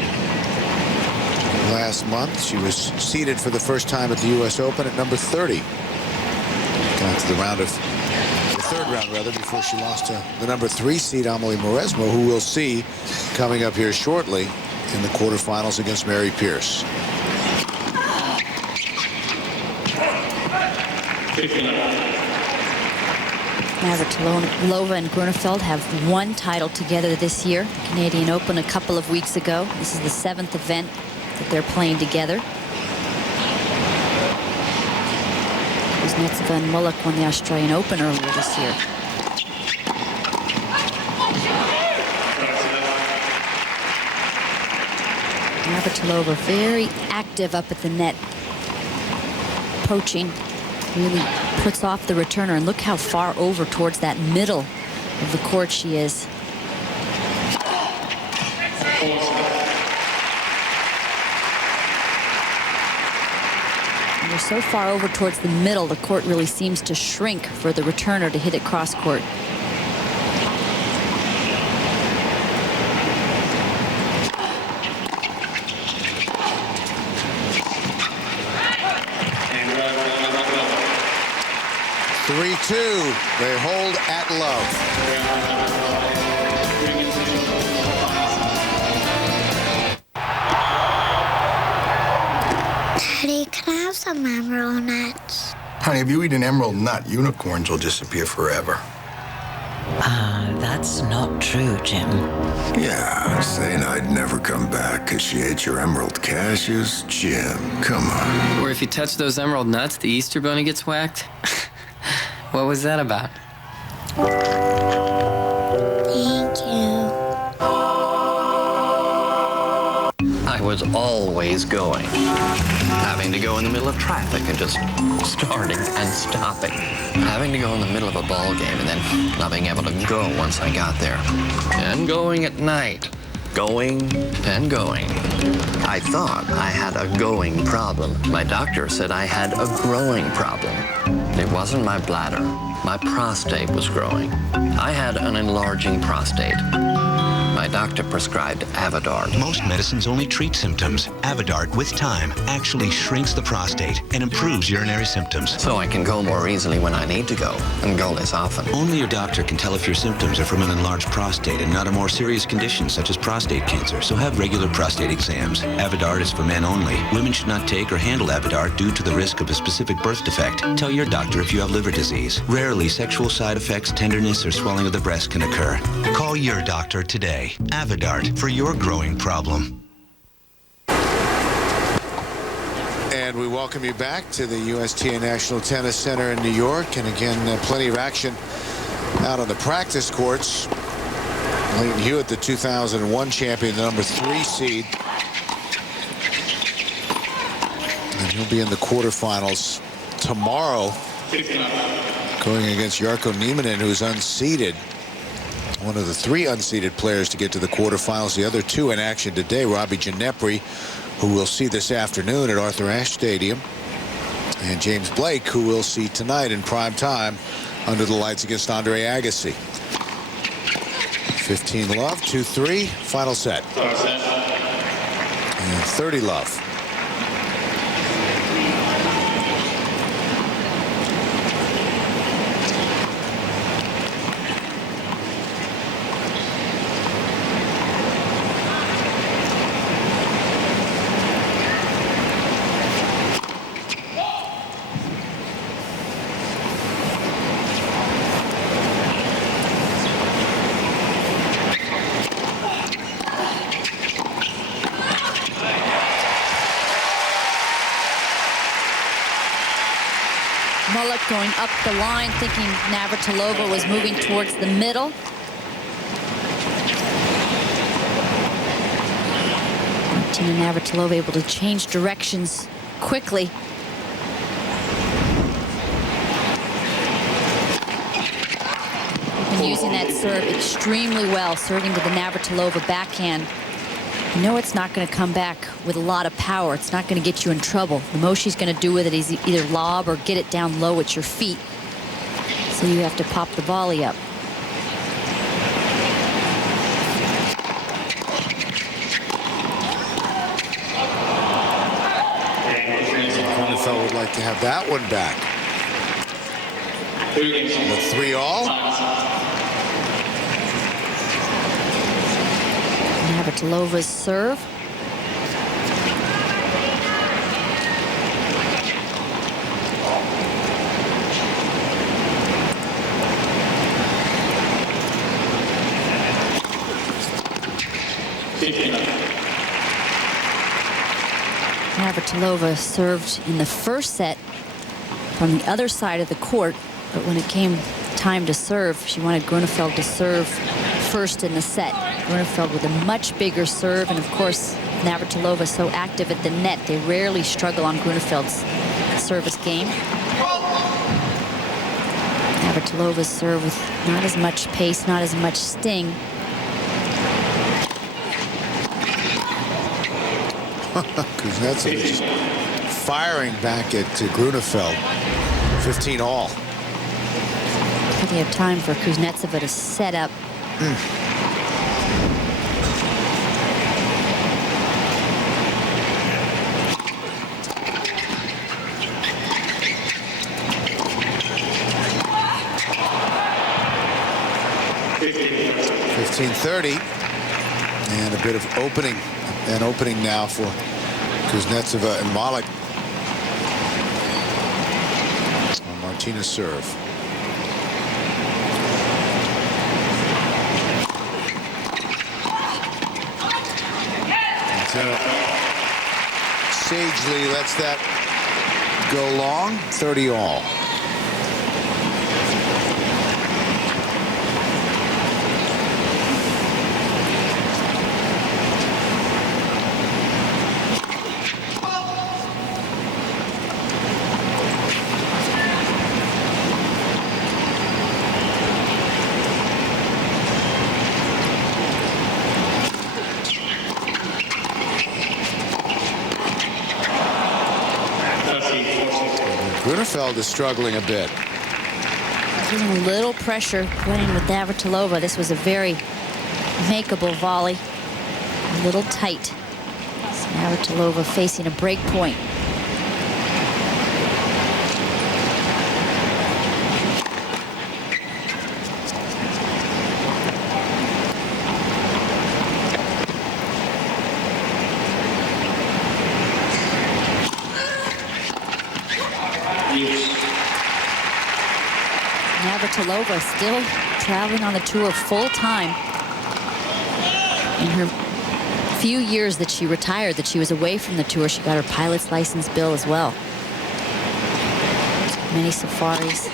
last month. She was seeded for the first time at the U.S. Open at number 30. Got to the third round rather, before she lost to the number 3 seed Amelie Mauresmo, who we'll see coming up here shortly in the quarterfinals against Mary Pierce. Navratilova and Groenefeld have won title together this year. Canadian Open a couple of weeks ago. This is the 7th event that they're playing together. Kuznetsova and Molik won the Australian Open earlier this year. Navratilova very active up at the net, poaching. Really puts off the returner, and look how far over towards that middle of the court she is. And you're so far over towards the middle, the court really seems to shrink for the returner to hit it cross court. They hold at love. Daddy, can I have some emerald nuts? Honey, if you eat an emerald nut, unicorns will disappear forever. That's not true, Jim. Yeah, saying I'd never come back because she ate your emerald cashews? Jim, come on. Or if you touch those emerald nuts, the Easter bunny gets whacked? What was that about? Thank you. I was always going. Having to go in the middle of traffic and just starting and stopping. Having to go in the middle of a ball game and then not being able to go once I got there. And going at night. Going and going. I thought I had a going problem. My doctor said I had a growing problem. It wasn't my bladder. My prostate was growing. I had an enlarging prostate. My doctor prescribed Avodart. Most medicines only treat symptoms. Avodart, with time, actually shrinks the prostate and improves urinary symptoms. So I can go more easily when I need to go, and go less often. Only your doctor can tell if your symptoms are from an enlarged prostate and not a more serious condition such as prostate cancer, so have regular prostate exams. Avodart is for men only. Women should not take or handle Avodart due to the risk of a specific birth defect. Tell your doctor if you have liver disease. Rarely, sexual side effects, tenderness, or swelling of the breast can occur. Call your doctor today. Avodart for your growing problem. And And we welcome you back to the USTA National Tennis Center in New York. And again, plenty of action out on the practice courts. Leighton Hewitt, the 2001 champion, the number 3 seed. And he'll be in the quarterfinals tomorrow, going against Jarkko Nieminen, who's unseeded. One of the 3 unseeded players to get to the quarterfinals. The other 2 in action today, Robbie Ginepri, who we'll see this afternoon at Arthur Ashe Stadium, and James Blake, who we'll see tonight in prime time under the lights against Andre Agassi. 15-love, 2-3, final set. And 30-love. Molik going up the line, thinking Navratilova was moving towards the middle. Martina Navratilova able to change directions quickly. And using that serve extremely well, serving to the Navratilova backhand. You know it's not going to come back with a lot of power. It's not going to get you in trouble. The most she's going to do with it is either lob or get it down low at your feet. So you have to pop the volley up. Groenefeld would like to have that one back. The 3-all. Navratilova's serve. Navratilova served in the first set from the other side of the court, but when it came time to serve, she wanted Groenefeld to serve first in the set. Groenefeld with a much bigger serve, and of course Navratilova so active at the net, they rarely struggle on Grunefeld's service game. Navratilova's serve with not as much pace, not as much sting. Kuznetsova just firing back at Groenefeld. 15-all. Plenty of time for Kuznetsova to set up. 15-30, and a bit of opening. An opening now for Kuznetsova and Molik on Martina's serve. Sagely lets that go long. 30-all. Groenefeld is struggling a bit. Getting a little pressure playing with Navratilova. This was a very makeable volley. A little tight. So Navratilova facing a break point. Navratilova still traveling on the tour full time in her few years that she retired, that she was away from the tour, she got her pilot's license bill as well. Many safaris.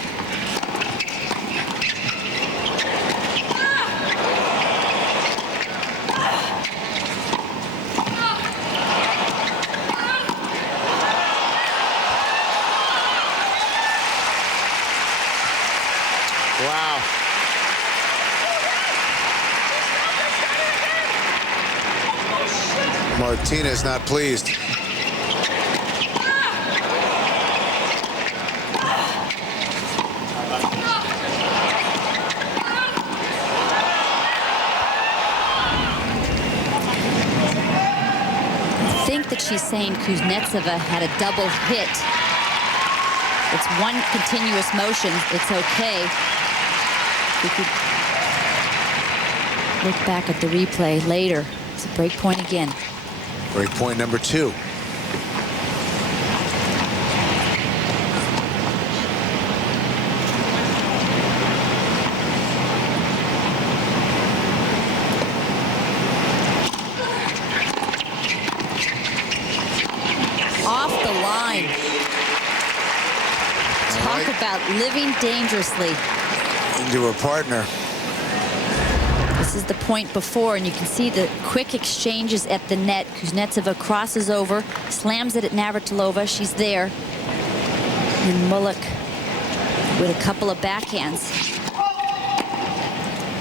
Wow. Martinez not pleased. I think that she's saying Kuznetsova had a double hit. It's one continuous motion. It's okay. We could look back at the replay later. It's a break point again. Break point number 2. Off the line. Talk about living dangerously. Into her partner. This is the point before, and you can see the quick exchanges at the net. Kuznetsova crosses over, slams it at Navratilova. She's there. And Molik with a couple of backhands.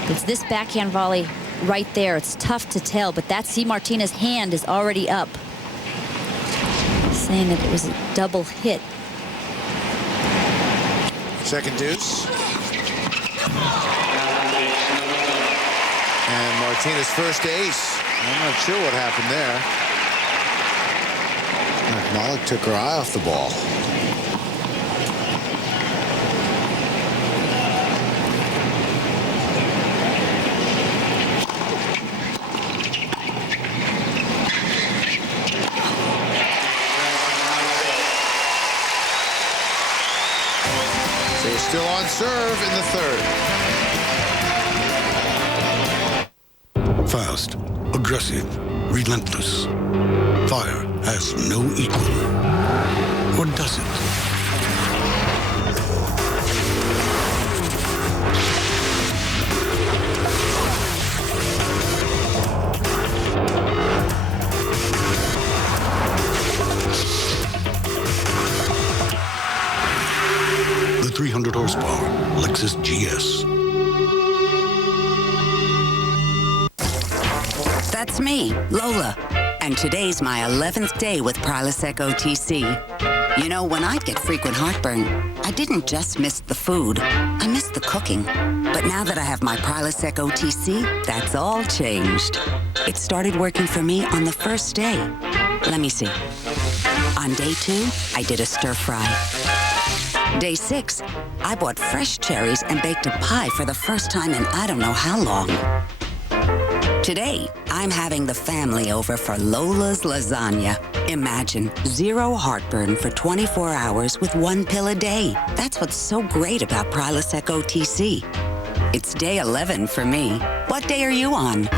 It's this backhand volley right there. It's tough to tell, but that C. Martinez's hand is already up, saying that it was a double hit. Second deuce. And Martinez first ace. I'm not sure what happened there. Molik took her eye off the ball. So you're still on serve in the third. Fast, aggressive, relentless. Fire has no equal. Or does it? The 300 horsepower Lexus GS. That's me, Lola. And today's my 11th day with Prilosec OTC. You know, when I'd get frequent heartburn, I didn't just miss the food, I missed the cooking. But now that I have my Prilosec OTC, that's all changed. It started working for me on the first day. Let me see. On day 2, I did a stir fry. Day 6, I bought fresh cherries and baked a pie for the first time in I don't know how long. Today, I'm having the family over for Lola's lasagna. Imagine 0 heartburn for 24 hours with 1 pill a day. That's what's so great about Prilosec OTC. It's day 11 for me. What day are you on?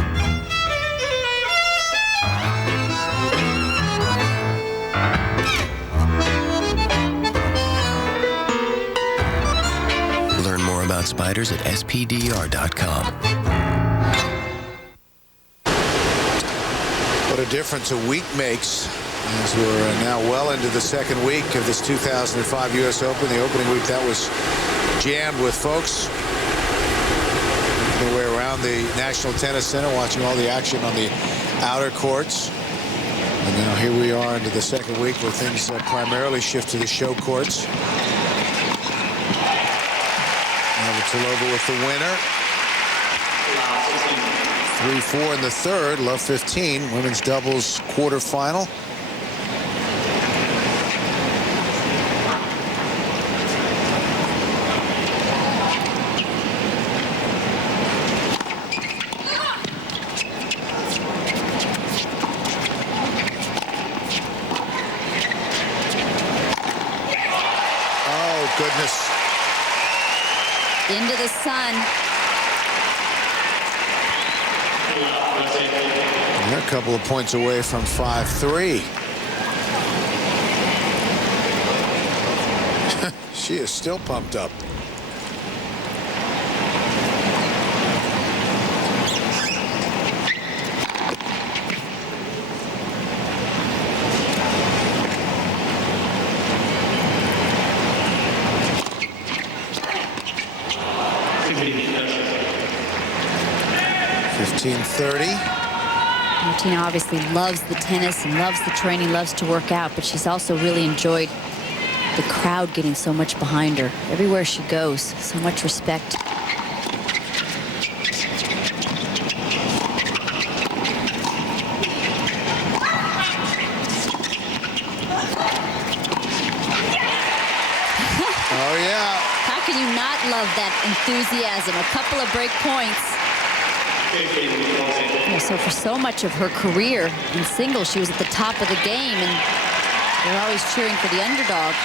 Learn more about spiders at spdr.com. What a difference a week makes, as we're now well into the second week of this 2005 U.S. Open. The opening week, that was jammed with folks making their way around the National Tennis Center, watching all the action on the outer courts. And now here we are into the second week where things primarily shift to the show courts. Navratilova with the winner. 3-4 in the third, love 15, women's doubles quarterfinal. Oh, goodness. Into the sun. And they're a couple of points away from 5-3. She is still pumped up. Martina obviously loves the tennis and loves the training, loves to work out, but she's also really enjoyed the crowd getting so much behind her. Everywhere she goes, so much respect. Oh, yeah. How can you not love that enthusiasm? A couple of break points. So for so much of her career in singles, she was at the top of the game, and they're always cheering for the underdog.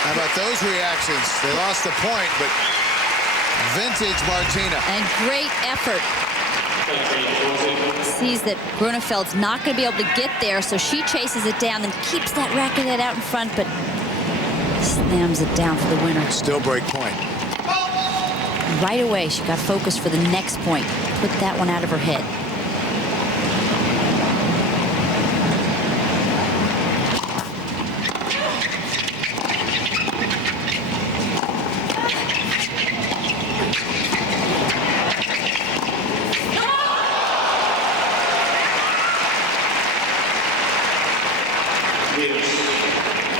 How about those reactions? They lost the point, but vintage Martina. And great effort. Sees that Groenefeld's not going to be able to get there, so she chases it down and keeps that racket out in front, but slams it down for the winner. Still break point. Right away, she got focused for the next point. Put that one out of her head.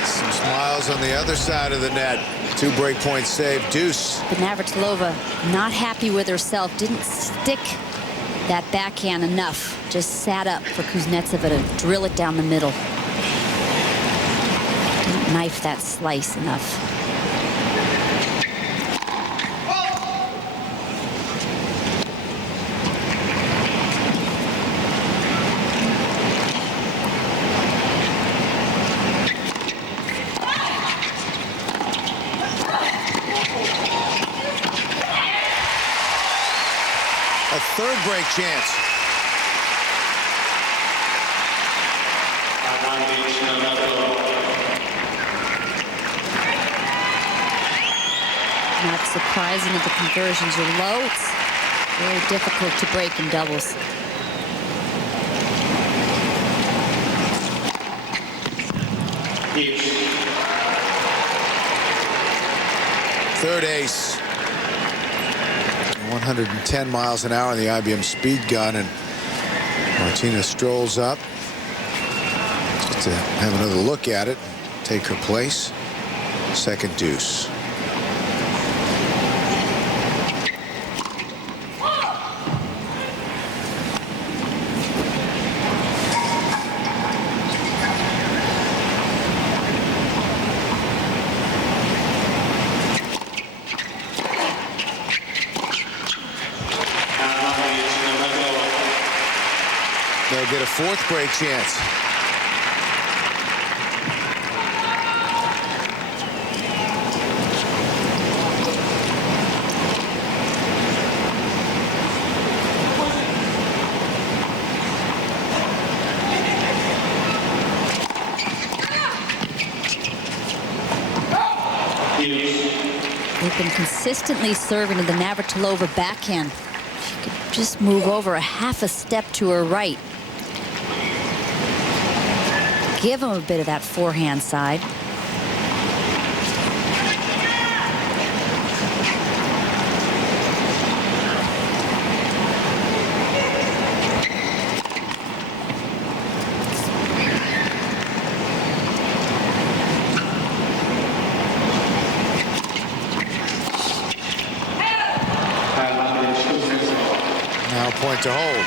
Some smiles on the other side of the net. 2 break points saved. Deuce. But Navratilova, not happy with herself, didn't stick that backhand enough. Just sat up for Kuznetsova to drill it down the middle. Didn't knife that slice enough. A third break chance. Not surprising that the conversions are low. It's very difficult to break in doubles. Third ace. 110 miles an hour in the IBM speed gun, and Martina strolls up just to have another look at it, take her place. Second deuce. They'll get a fourth break chance. They've been consistently serving to the Navratilova backhand. She could just move over a half a step to her right. Give him a bit of that forehand side. Now point to hold.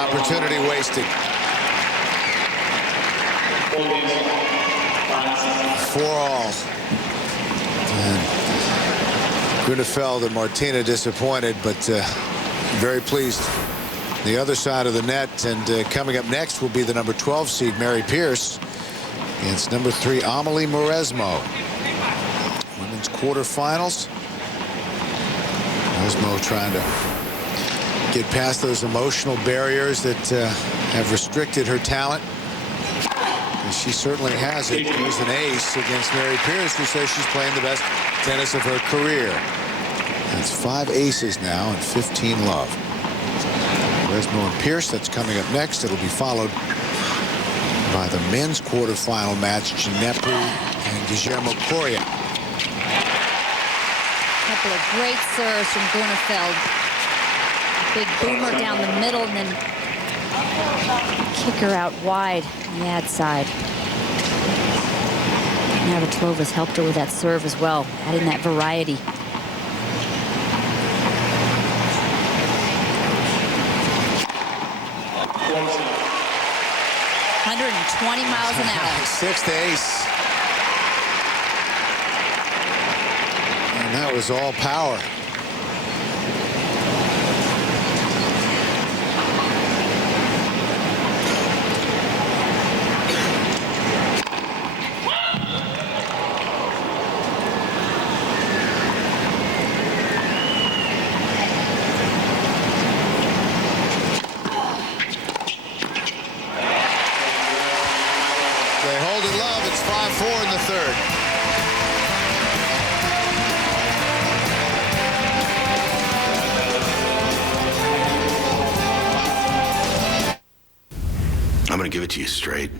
opportunity wasted. 4-all. And Groenefeld and Martina disappointed, but very pleased. The other side of the net, and coming up next will be the number 12 seed, Mary Pierce, against number 3, Amelie Mauresmo. Women's quarterfinals. Mauresmo trying to get past those emotional barriers that have restricted her talent. And she certainly has it. There's an ace against Mary Pierce, who says she's playing the best tennis of her career. That's 5 aces now and 15 love. Mauresmo and Pierce, that's coming up next. It'll be followed by the men's quarterfinal match, Ginepri and Guillermo Coria. Couple of great serves from Groenefeld. Big boomer down the middle and then kick her out wide on the ad side. Navratilova's helped her with that serve as well, adding that variety. 120 miles an hour. 6th ace. And that was all power. It's 5-4 in the third. I'm going to give it to you straight.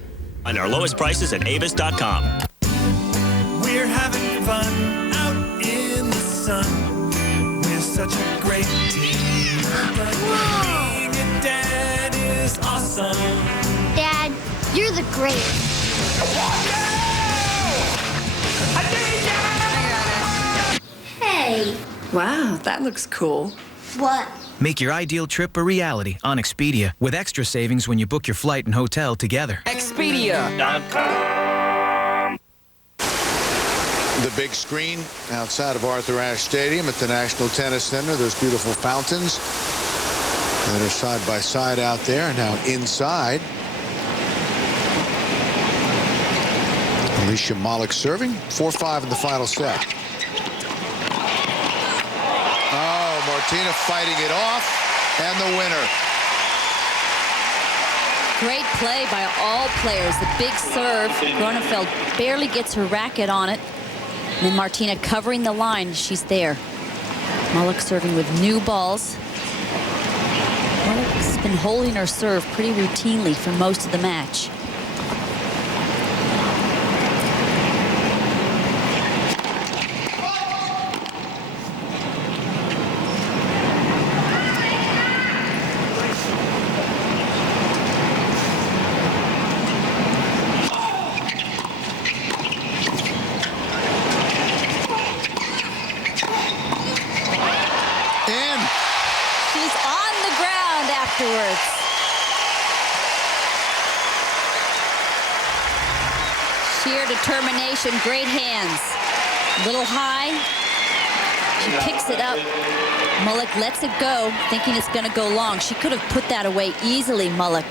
Find our lowest prices at avis.com. We're having fun out in the sun. We're such a great team. But being a dad is awesome. Dad, you're the greatest. Hey. Wow, that looks cool. What? Make your ideal trip a reality on Expedia with extra savings when you book your flight and hotel together. Expedia.com. The big screen outside of Arthur Ashe Stadium at the National Tennis Center. Those beautiful fountains that are side by side out there. And now inside. Alicia Molik serving. 4-5 in the final set. Oh, Martina fighting it off. And the winner. Great play by all players. The big serve. Groenefeld barely gets her racket on it. And then Martina covering the line. She's there. Molik serving with new balls. Molik's been holding her serve pretty routinely for most of the match. Sheer determination, great hands. A little high. She picks it up. Molik lets it go, thinking it's going to go long. She could have put that away easily, Molik.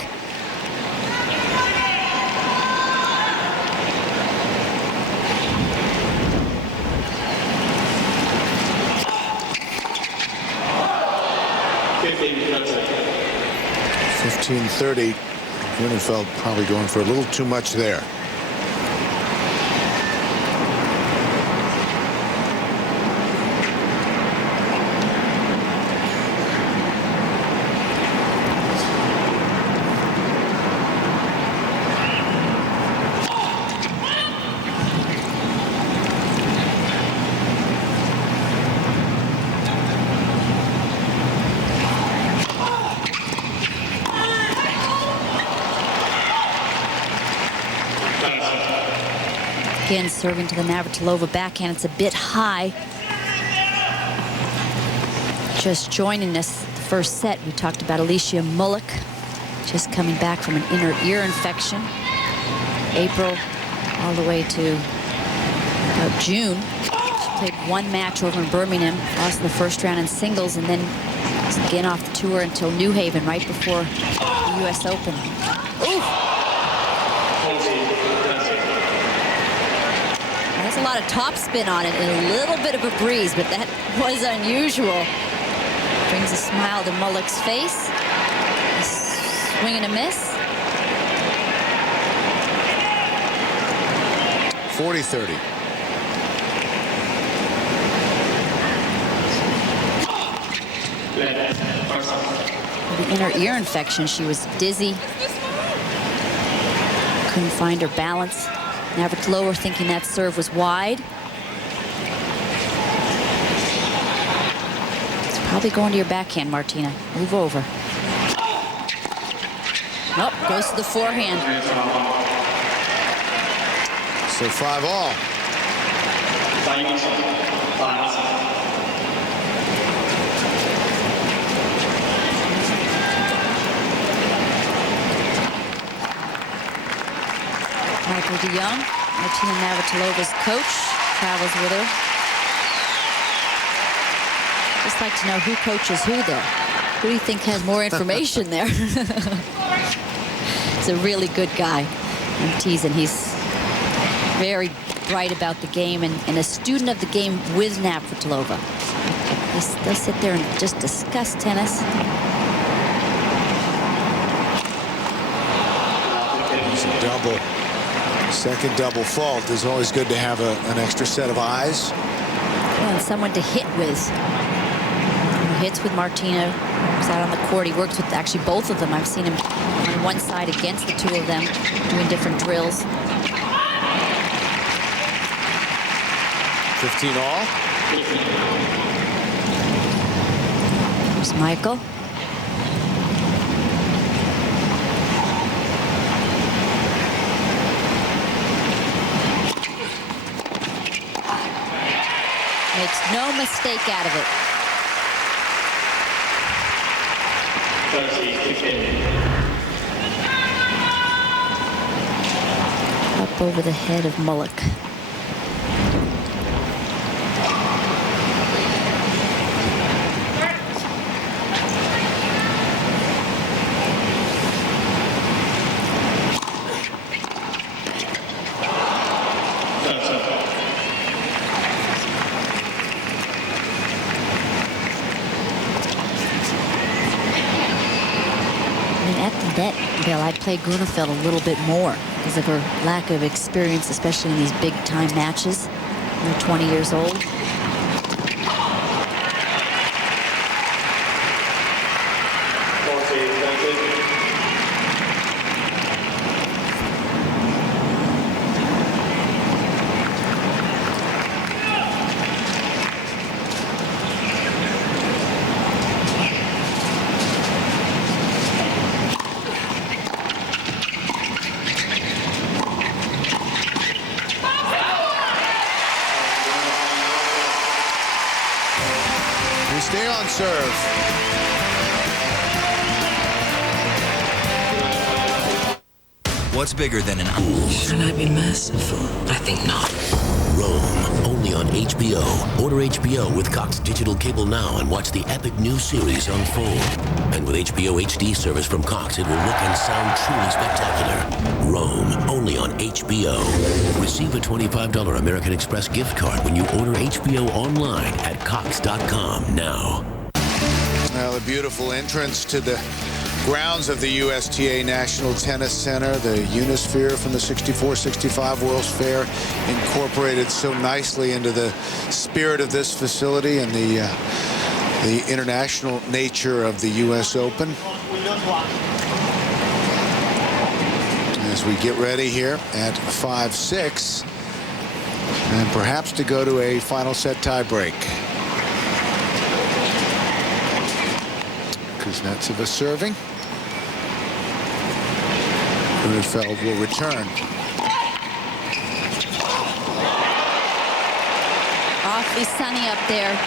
$15-30. Groenefeld probably going for a little too much there. Again, serving to the Navratilova backhand. It's a bit high. Just joining us the first set, we talked about Alicia Molik. just coming back from an inner ear infection. April all the way to about June. She played one match over in Birmingham, lost in the first round in singles, and then was again off the tour until New Haven right before the U.S. Open. Ooh. There's a lot of topspin on it and a little bit of a breeze, but that was unusual. Brings a smile to Molik's face. A swing and a miss. 40-30. The inner ear infection, she was dizzy. Couldn't find her balance. Navratilova thinking that serve was wide. It's probably going to your backhand, Martina. Move over. Nope, goes to the forehand. So 5-all. Michael DeYoung, Martina Navratilova's coach, travels with her. Just like to know who coaches who there. Who do you think has more information there? He's a really good guy. I'm teasing. He's very bright about the game and a student of the game with Navratilova. They'll sit there and just discuss tennis. It's a double. Second double fault is always good to have an extra set of eyes. Well, and someone to hit with. He hits with Martina. He's out on the court. He works with actually both of them. I've seen him on one side against the two of them doing different drills. 15-all. There's Michael. Makes no mistake out of it. Up over the head of Molik. I'd play Groenefeld a little bit more because of her lack of experience, especially in these big-time matches. They're 20 years old. Stay on serve. What's bigger than an... Should I be merciful? I think not. Rome, only on HBO. Order HBO with Cox Digital Cable now and watch the epic new series unfold. And with HBO HD service from Cox, it will look and sound truly spectacular. Rome, only on HBO. Receive a $25 American Express gift card when you order HBO online at Cox.com now. Well, a beautiful entrance to the grounds of the USTA National Tennis Center, the Unisphere from the 64-65 World's Fair, incorporated so nicely into the spirit of this facility and the international nature of the U.S. Open. As we get ready here at 5-6, and perhaps to go to a final set tie break. Kuznetsova serving. Groenefeld will return. Awfully sunny up there.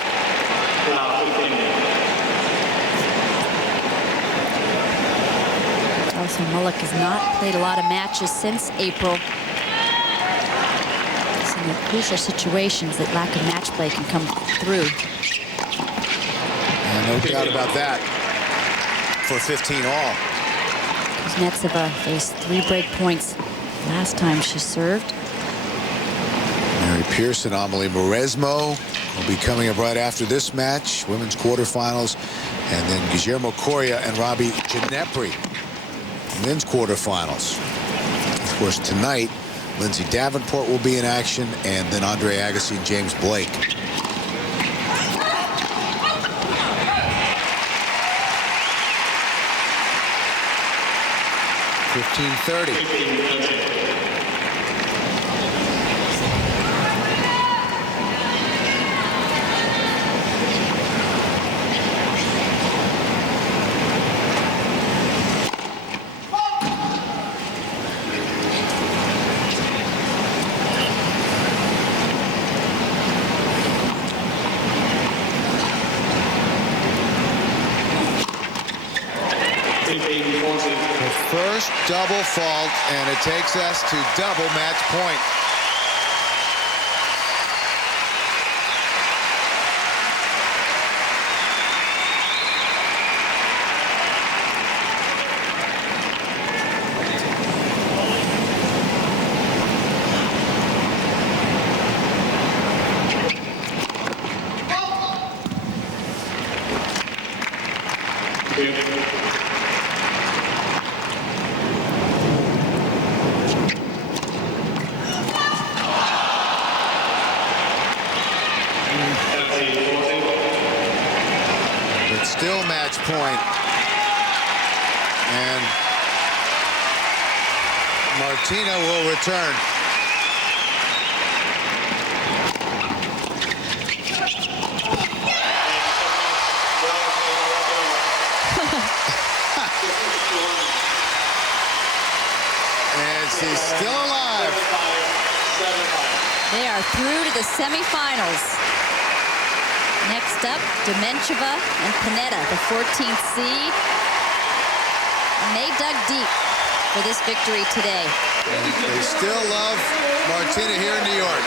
Molik has not played a lot of matches since April. It's in the crucial situations that lack of match play can come through. No doubt about that. For 15 all. Kuznetsova faced 3 break points last time she served. Mary Pearson, Amelie Mauresmo will be coming up right after this match. Women's quarterfinals. And then Guillermo Coria and Robbie Ginepri. Men's quarterfinals. Of course, tonight, Lindsay Davenport will be in action. And then Andre Agassi and James Blake. 15:30. First double fault, and it takes us to double match point. But still match point. And Martina will return. And she's still alive. They are through to the semifinals. Next up, Domencheva and Panetta, the 14th seed. And they dug deep for this victory today. And they still love Martina here in New York.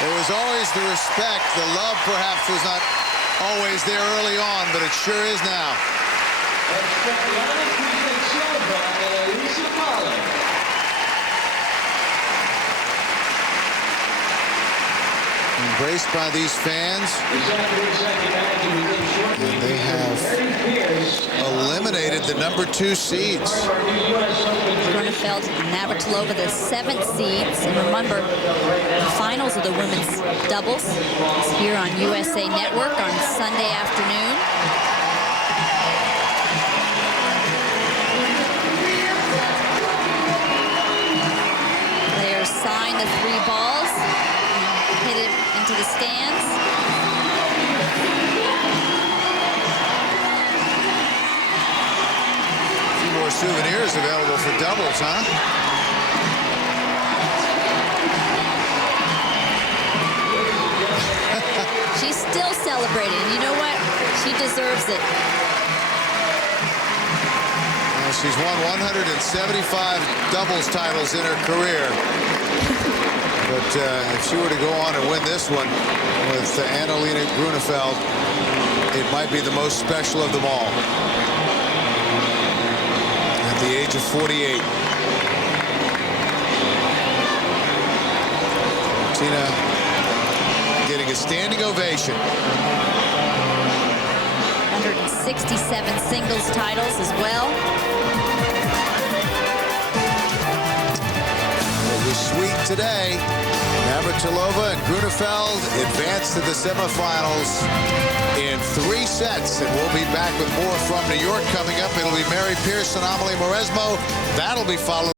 There was always the respect. The love perhaps was not always there early on, but it sure is now. Embraced by these fans, and they have eliminated the #2 seeds. Groenefeld and Navratilova, the 7th seeds. And remember, the finals of the women's doubles is here on USA Network on Sunday afternoon. Players sign the 3 balls. Hit it into the stands. A few more souvenirs available for doubles, huh? She's still celebrating. You know what? She deserves it. Well, she's won 175 doubles titles in her career. But if she were to go on and win this one with Annalena Groenefeld, it might be the most special of them all. At the age of 48. Martina getting a standing ovation. 167 singles titles as well. It was sweet today. Navratilova and Groenefeld advance to the semifinals in 3 sets. And we'll be back with more from New York coming up. It'll be Mary Pearson, Amelie Mauresmo. That'll be followed